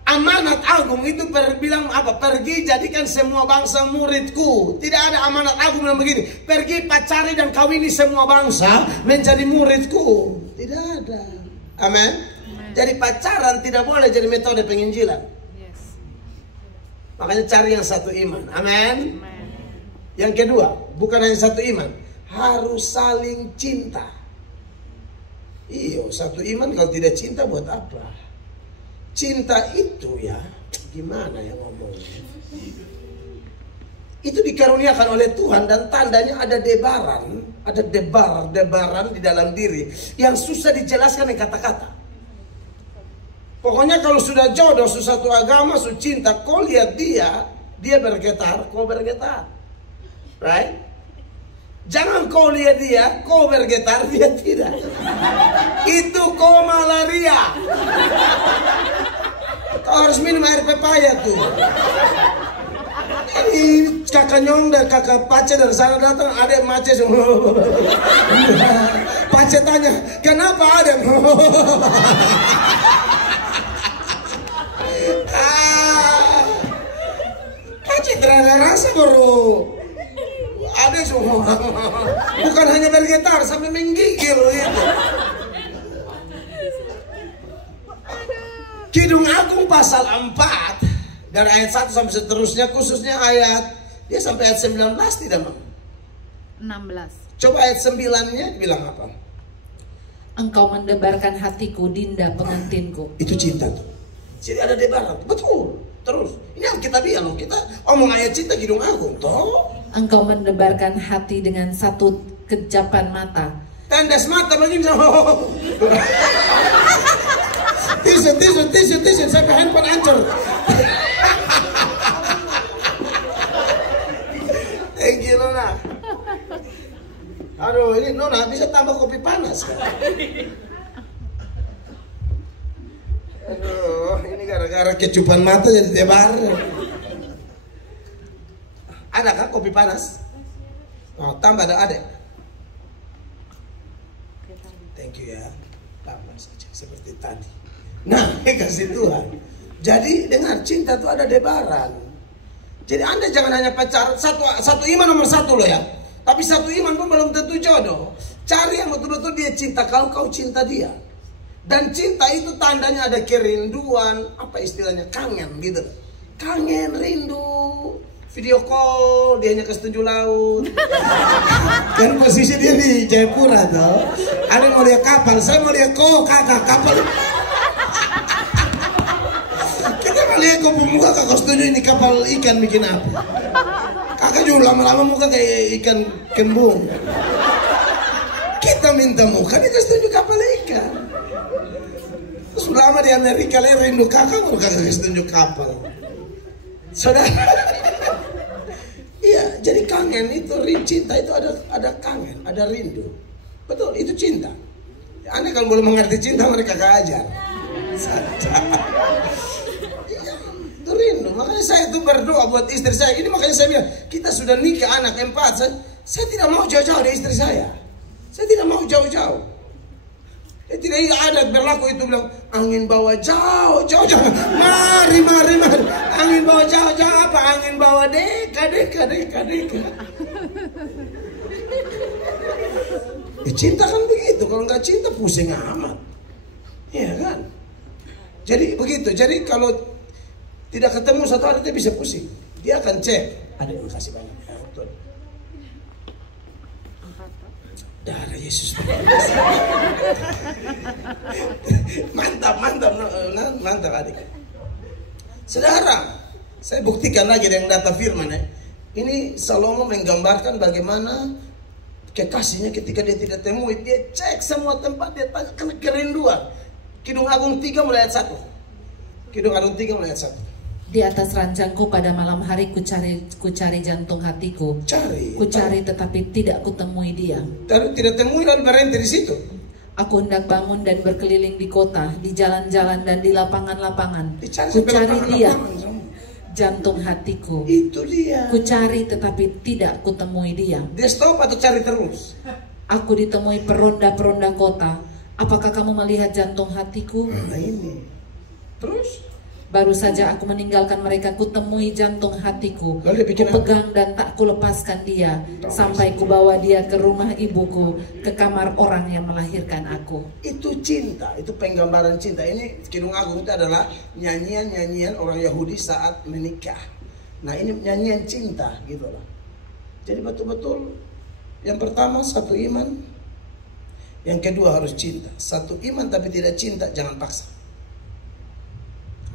Amanat agung itu bilang apa? Pergi jadikan semua bangsa muridku. Tidak ada amanat agung yang begini. Pergi pacari dan kawini semua bangsa menjadi muridku. Tidak ada. Amin. Jadi pacaran tidak boleh jadi metode penginjilan. Yes. Makanya cari yang satu iman. Amin. Yang kedua, bukan hanya satu iman, harus saling cinta. Iyo, satu iman kalau tidak cinta buat apa? Cinta itu ya, gimana ya ngomongnya? Itu dikaruniakan oleh Tuhan dan tandanya ada debaran, ada debaran di dalam diri yang susah dijelaskan dengan kata-kata. Pokoknya kalau sudah jodoh, satu agama, cinta, kau lihat dia bergetar, kau bergetar, right? Jangan kau lihat dia, kau bergetar, dia tidak. Itu kau malaria. Kau harus minum air pepaya tuh. Ini kakak Nyong dan kakak Pace dari sana datang, ada Mace semua. Pace tanya, kenapa ada? Pace terada rasa baru. Ada semua. Bukan hanya bergetar sampai menggigil gitu. Kidung Agung pasal 4 dari ayat 1 sampai seterusnya, khususnya ayat dia sampai ayat 19 tidak mau? 16. Coba ayat 9-nya bilang apa? Engkau mendebarkan hatiku, Dinda pengantinku. Itu cinta tuh. Jadi ada debaran. Betul. Terus ini Alkitabiah loh, kita omong ayat cinta Kidung Agung toh. Engkau mendebarkan hati dengan satu kejapan mata. Tandas mata begini. Tisu, sampai handphone hancur. Thank you Nona. Aduh ini Nona bisa tambah kopi panas kan? Aduh ini gara-gara kecupan mata jadi tebar. Ada kah kopi panas? Tambah ada adik. Thank you ya. Tambah saja seperti tadi. Nah, kasih Tuhan. Jadi dengar, cinta itu ada debaran. Jadi Anda jangan hanya pacaran satu iman nomor satu loh ya. Tapi satu iman pun belum tentu jodoh. Cari yang betul-betul dia cinta kau cinta dia. Dan cinta itu tandanya ada kerinduan, apa istilahnya, kangen gitu. Kangen, rindu. Video call, dia hanya ke setuju laut. Kan posisi dia di Jayapura tuh. Ada mau lihat kapal, saya mau lihat kakak kapal. Kita mau lihat kok pemuka kakak setuju ini kapal ikan bikin apa? Kakak juga lama-lama muka kayak ikan kembung. Kita minta muka, dia setuju kapal ikan. Terus lama di Amerika, dia rindu kakak, baru kakak setuju kapal. Saudara. Iya, jadi kangen itu, cinta itu ada kangen, ada rindu. Betul, itu cinta. Anda kalau boleh mengerti cinta, mereka ajar. Iya, itu rindu. Makanya saya itu berdoa buat istri saya. Ini makanya saya bilang, kita sudah nikah anak 4. Saya tidak mau jauh-jauh dari istri saya. Saya tidak mau jauh-jauh. Tidak ada berlaku itu bilang angin bawa jauh. Mari. Angin bawa jauh apa? Angin bawa deka. Cinta kan begitu. Kalau nggak cinta pusing amat. Iya kan? Jadi begitu. Jadi kalau tidak ketemu satu hari dia bisa pusing. Dia akan cek. Adik, makasih banyak. Darah Yesus. Mantap adik. Saudara, saya buktikan lagi dengan data firman ya. Ini Salomo menggambarkan bagaimana kekasihnya ketika dia tidak temui, dia cek semua tempat, dia tanya karena kerinduan. Kidung Agung 3 mulai ayat 1. Kidung Agung 3 mulai ayat 1. Di atas ranjangku pada malam hari kucari jantung hatiku. Kucari tetapi tidak kutemui dia. Tidak temui lalu berhenti di situ. Aku hendak bangun dan berkeliling di kota, di jalan-jalan dan di lapangan-lapangan. Kucari dia, jantung hatiku. Itu dia. Kucari tetapi tidak kutemui dia. Dia stop atau cari terus? Aku ditemui peronda-peronda kota. Apakah kamu melihat jantung hatiku? Nah ini. Terus? Baru saja aku meninggalkan mereka, kutemui jantung hatiku. Kupegang dan tak kulepaskan dia sampai kubawa dia ke rumah ibuku, ke kamar orang yang melahirkan aku. Itu cinta, itu penggambaran cinta. Ini Kidung Agung itu adalah nyanyian orang Yahudi saat menikah. Nah ini nyanyian cinta gitu loh. Jadi betul-betul yang pertama satu iman, yang kedua harus cinta. Satu iman tapi tidak cinta, jangan paksa.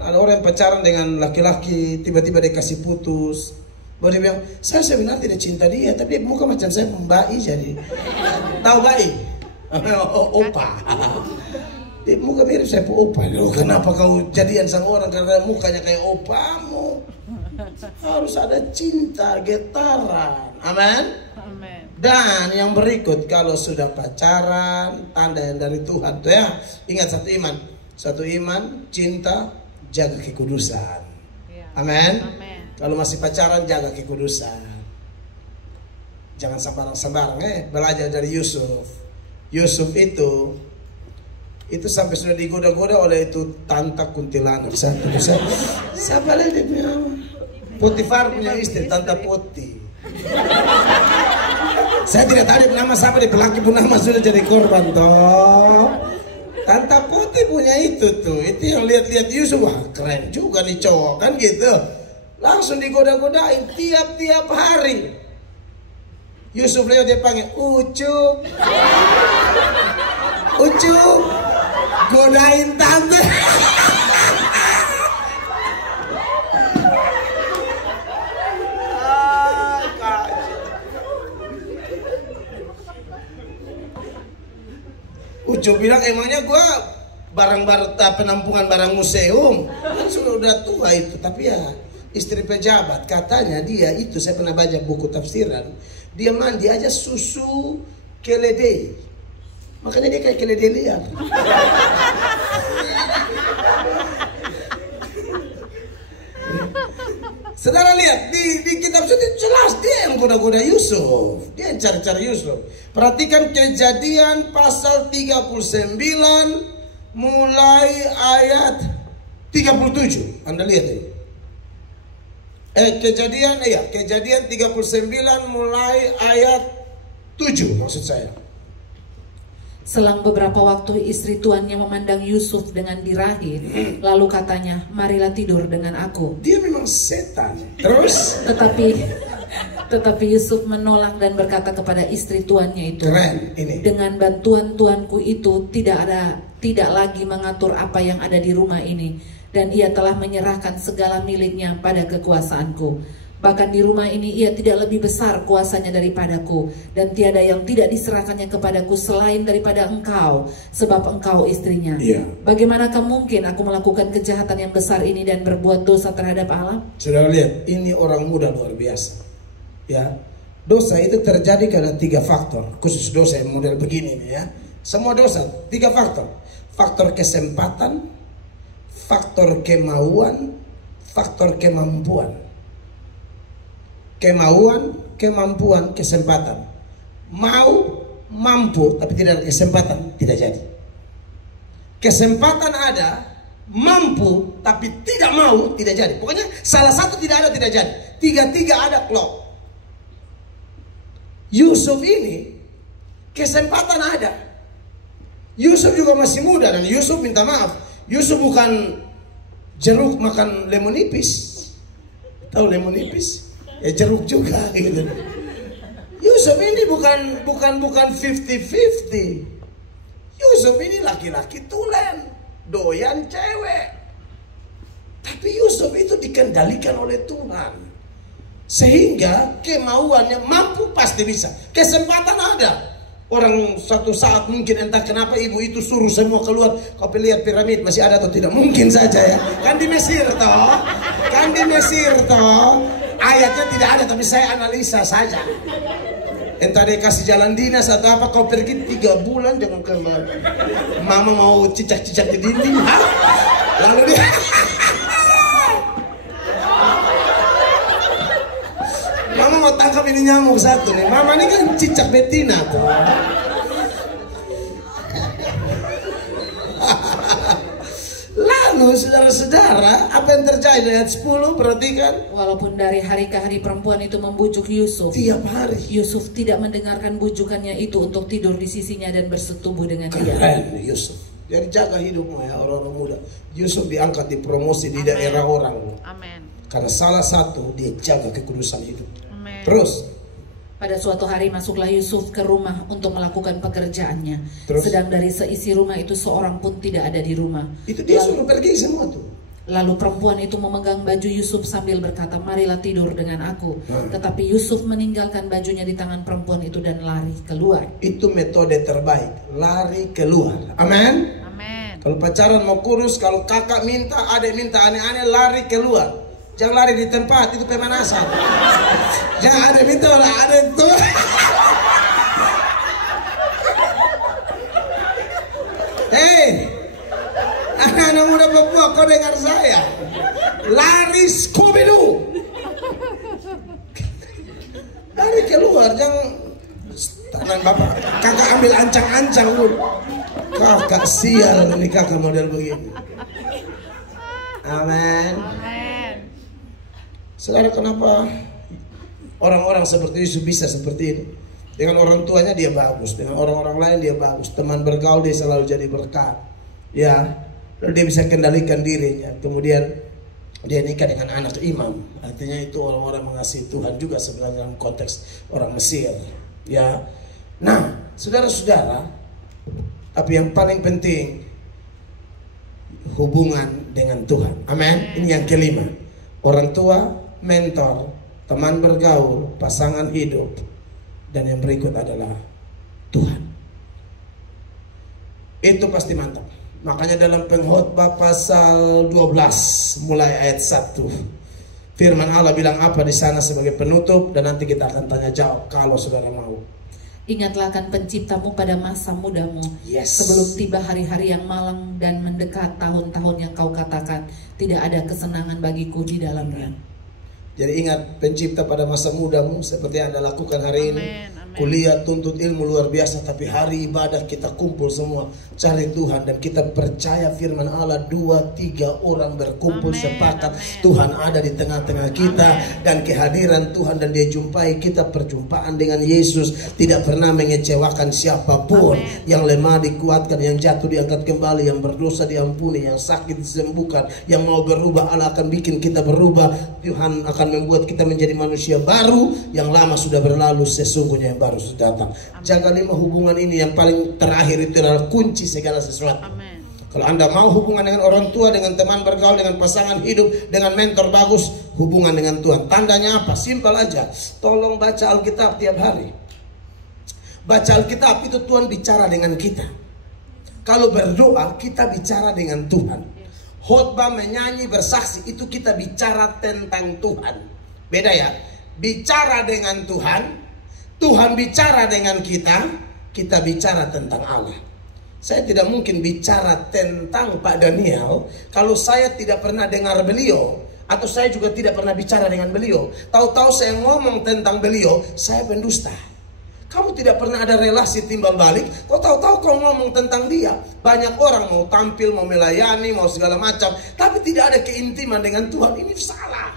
Ada orang yang pacaran dengan laki-laki, tiba-tiba dia kasih putus. Baru dia bilang, saya sebenarnya tidak cinta dia, tapi dia muka macam saya membai jadi. Tahu bayi? Opa. Dia muka mirip saya opa. Kenapa kau jadian sama orang karena mukanya kayak opamu? Harus ada cinta, getaran. Amin. Dan yang berikut, kalau sudah pacaran, tanda yang dari Tuhan. Tuh ya, ingat satu iman, cinta, jaga kekudusan. Amin. Kalau masih pacaran, jaga kekudusan. Jangan sembarang-sembarang. Belajar dari Yusuf. Yusuf itu sampai sudah digoda-goda oleh itu tante kuntilanak. Siapa lagi dia? Potifar punya istri, tante Poti. Saya tidak tahu nama siapa, di pelaki pun nama sudah jadi korban toh. Tante Putih punya itu tuh, itu yang lihat-lihat Yusuf, wah keren juga nih cowok kan gitu. Langsung digoda-godain tiap hari. Yusuf lewat dia panggil, Ucup, godain tante. Ucup bilang emangnya gue barang-barang penampungan barang museum kan sudah tua itu, tapi ya istri pejabat katanya dia itu, saya pernah baca buku tafsiran, dia mandi aja susu keledai, makanya dia kayak keledai liar. Saudara lihat di kitab suci jelas dia yang goda-goda Yusuf. Dia yang cari-cari Yusuf. Perhatikan Kejadian pasal 39 mulai ayat 37. Anda lihat ini. Kejadian 39 mulai ayat 7 maksud saya. Selang beberapa waktu istri tuannya memandang Yusuf dengan birahi, lalu katanya, marilah tidur dengan aku. Dia memang setan. Terus? Tetapi Yusuf menolak dan berkata kepada istri tuannya itu, keren ini. Dengan bantuan tuanku itu tidak lagi mengatur apa yang ada di rumah ini, dan ia telah menyerahkan segala miliknya pada kekuasaanku. Bahkan di rumah ini ia tidak lebih besar kuasanya daripadaku, dan tiada yang tidak diserahkannya kepadaku selain daripada engkau, sebab engkau istrinya. Bagaimanakah mungkin aku melakukan kejahatan yang besar ini dan berbuat dosa terhadap Allah? Saudara lihat, ini orang muda luar biasa. Ya, dosa itu terjadi karena 3 faktor, khusus dosa yang model begini nih ya. Semua dosa 3 faktor. Faktor kesempatan, faktor kemauan, faktor kemampuan. Kemauan, kemampuan, kesempatan. Mau, mampu, tapi tidak ada kesempatan, tidak jadi. Kesempatan ada, mampu, tapi tidak mau, tidak jadi. Pokoknya salah satu tidak ada, tidak jadi. 3-3 ada klop. Yusuf ini, kesempatan ada. Yusuf juga masih muda, dan Yusuf minta maaf. Yusuf bukan jeruk makan lemon nipis. Tahu lemon nipis? Ya jeruk juga gitu. Yusuf ini bukan 50-50. Yusuf ini laki-laki tulen, doyan cewek. Tapi Yusuf itu dikendalikan oleh Tuhan. Sehingga kemauannya mampu pasti bisa. Kesempatan ada. Orang satu saat mungkin entah kenapa ibu itu suruh semua keluar. Kau lihat piramid masih ada atau tidak? Mungkin saja ya. Kan di Mesir toh. Ayatnya tidak ada, tapi saya analisa saja. Entah dia kasih jalan dinas atau apa, kau pergi 3 bulan jangan kembali. Mama mau cicak-cicak di dinding, ha? Lalu dia Mama mau tangkap ini nyamuk satu nih. Mama ini kan cicak betina tuh. Lalu saudara-saudara, apa yang terjadi ayat 10? Perhatikan. Walaupun dari hari ke hari perempuan itu membujuk Yusuf, tiap hari Yusuf tidak mendengarkan bujukannya itu untuk tidur di sisinya dan bersetubuh dengan dia. Keren Yusuf. Jadi jaga hidupmu ya orang-orang muda. Yusuf diangkat, dipromosi di daerah orang. Amin. Karena salah satu dia jaga kekudusan hidup. Amin. Terus pada suatu hari masuklah Yusuf ke rumah untuk melakukan pekerjaannya. Terus? Sedang dari seisi rumah itu seorang pun tidak ada di rumah. Itu dia suruh pergi semua tuh. Lalu perempuan itu memegang baju Yusuf sambil berkata, marilah tidur dengan aku. Tetapi Yusuf meninggalkan bajunya di tangan perempuan itu dan lari keluar. Itu metode terbaik, lari keluar. Amin. Amin. Kalau pacaran mau kurus, kalau kakak minta, adik minta aneh-aneh, lari keluar. Jangan lari di tempat, itu pemanasan. Jangan ada minta orang ada itu. Hei, anak-anak muda Papua, kau dengar saya. Lari Scooby-Doo. Lari keluar, jangan tangan bapak. Kakak ambil ancang-ancang dulu. Kakak sial ini kakak model begini. Amin. Saudara, kenapa orang-orang seperti Yusuf bisa seperti ini? Dengan orang tuanya dia bagus, dengan orang-orang lain dia bagus, teman bergaul dia selalu jadi berkat. Ya, lalu dia bisa kendalikan dirinya. Kemudian dia nikah dengan anak imam. Artinya itu orang-orang mengasihi Tuhan juga sebenarnya dalam konteks orang Mesir. Ya, nah, saudara-saudara, tapi yang paling penting hubungan dengan Tuhan. Amin. Ini yang kelima. Orang tua, mentor, teman bergaul, pasangan hidup, dan yang berikut adalah Tuhan. Itu pasti mantap. Makanya dalam Pengkhotbah pasal 12 mulai ayat 1, firman Allah bilang apa di sana sebagai penutup, dan nanti kita akan tanya jawab kalau saudara mau. Ingatlah akan penciptamu pada masa mudamu, sebelum tiba hari-hari yang malang dan mendekat tahun-tahun yang kau katakan tidak ada kesenangan bagiku di dalamnya. Jadi ingat, pencipta pada masa mudamu seperti yang Anda lakukan hari ini. Kuliah, tuntut ilmu luar biasa, tapi hari ibadah kita kumpul semua cari Tuhan, dan kita percaya firman Allah, 2-3 orang berkumpul sepakat, Tuhan ada di tengah-tengah kita, dan kehadiran Tuhan dan dia jumpai kita. Perjumpaan dengan Yesus tidak pernah mengecewakan siapapun. Yang lemah dikuatkan, yang jatuh diangkat kembali, yang berdosa diampuni, yang sakit disembuhkan, yang mau berubah Allah akan bikin kita berubah. Tuhan akan membuat kita menjadi manusia baru. Yang lama sudah berlalu, sesungguhnya baru sudah datang. Jaga 5 hubungan ini. Yang paling terakhir itu adalah kunci segala sesuatu. Amen. Kalau Anda mau hubungan dengan orang tua, dengan teman bergaul, dengan pasangan hidup, dengan mentor bagus, hubungan dengan Tuhan. Tandanya apa? Simpel aja. Tolong baca Alkitab tiap hari. Baca Alkitab itu Tuhan bicara dengan kita. Kalau berdoa kita bicara dengan Tuhan. Khotbah, menyanyi, bersaksi itu kita bicara tentang Tuhan. Beda ya. Bicara dengan Tuhan, Tuhan bicara dengan kita, kita bicara tentang Allah. Saya tidak mungkin bicara tentang Pak Daniel kalau saya tidak pernah dengar beliau, atau saya juga tidak pernah bicara dengan beliau. Tahu-tahu saya ngomong tentang beliau, saya pendusta. Kamu tidak pernah ada relasi timbal balik, kau tahu-tahu kau ngomong tentang dia. Banyak orang mau tampil, mau melayani, mau segala macam, tapi tidak ada keintiman dengan Tuhan. Ini salah.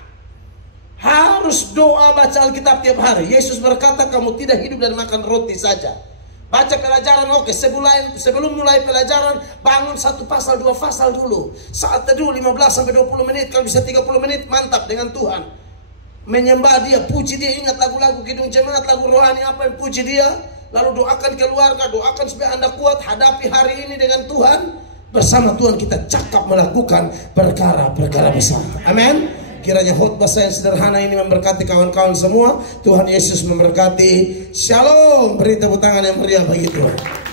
Harus doa, baca Alkitab tiap hari. Yesus berkata, kamu tidak hidup dan makan roti saja. Baca pelajaran, oke. Sebelum mulai pelajaran, bangun 1 pasal, 2 pasal dulu. Saat teduh 15-20 menit. Kalau bisa 30 menit, mantap dengan Tuhan. Menyembah dia, puji dia. Ingat lagu-lagu Kidung Jemaat, lagu rohani apa yang puji dia. Lalu doakan keluarga, doakan supaya Anda kuat hadapi hari ini dengan Tuhan. Bersama Tuhan kita cakap melakukan perkara-perkara besar. Amin. Kiranya khotbah saya yang sederhana ini memberkati kawan-kawan semua. Tuhan Yesus memberkati. Shalom. Beri tepuk tangan yang meriah bagi Tuhan.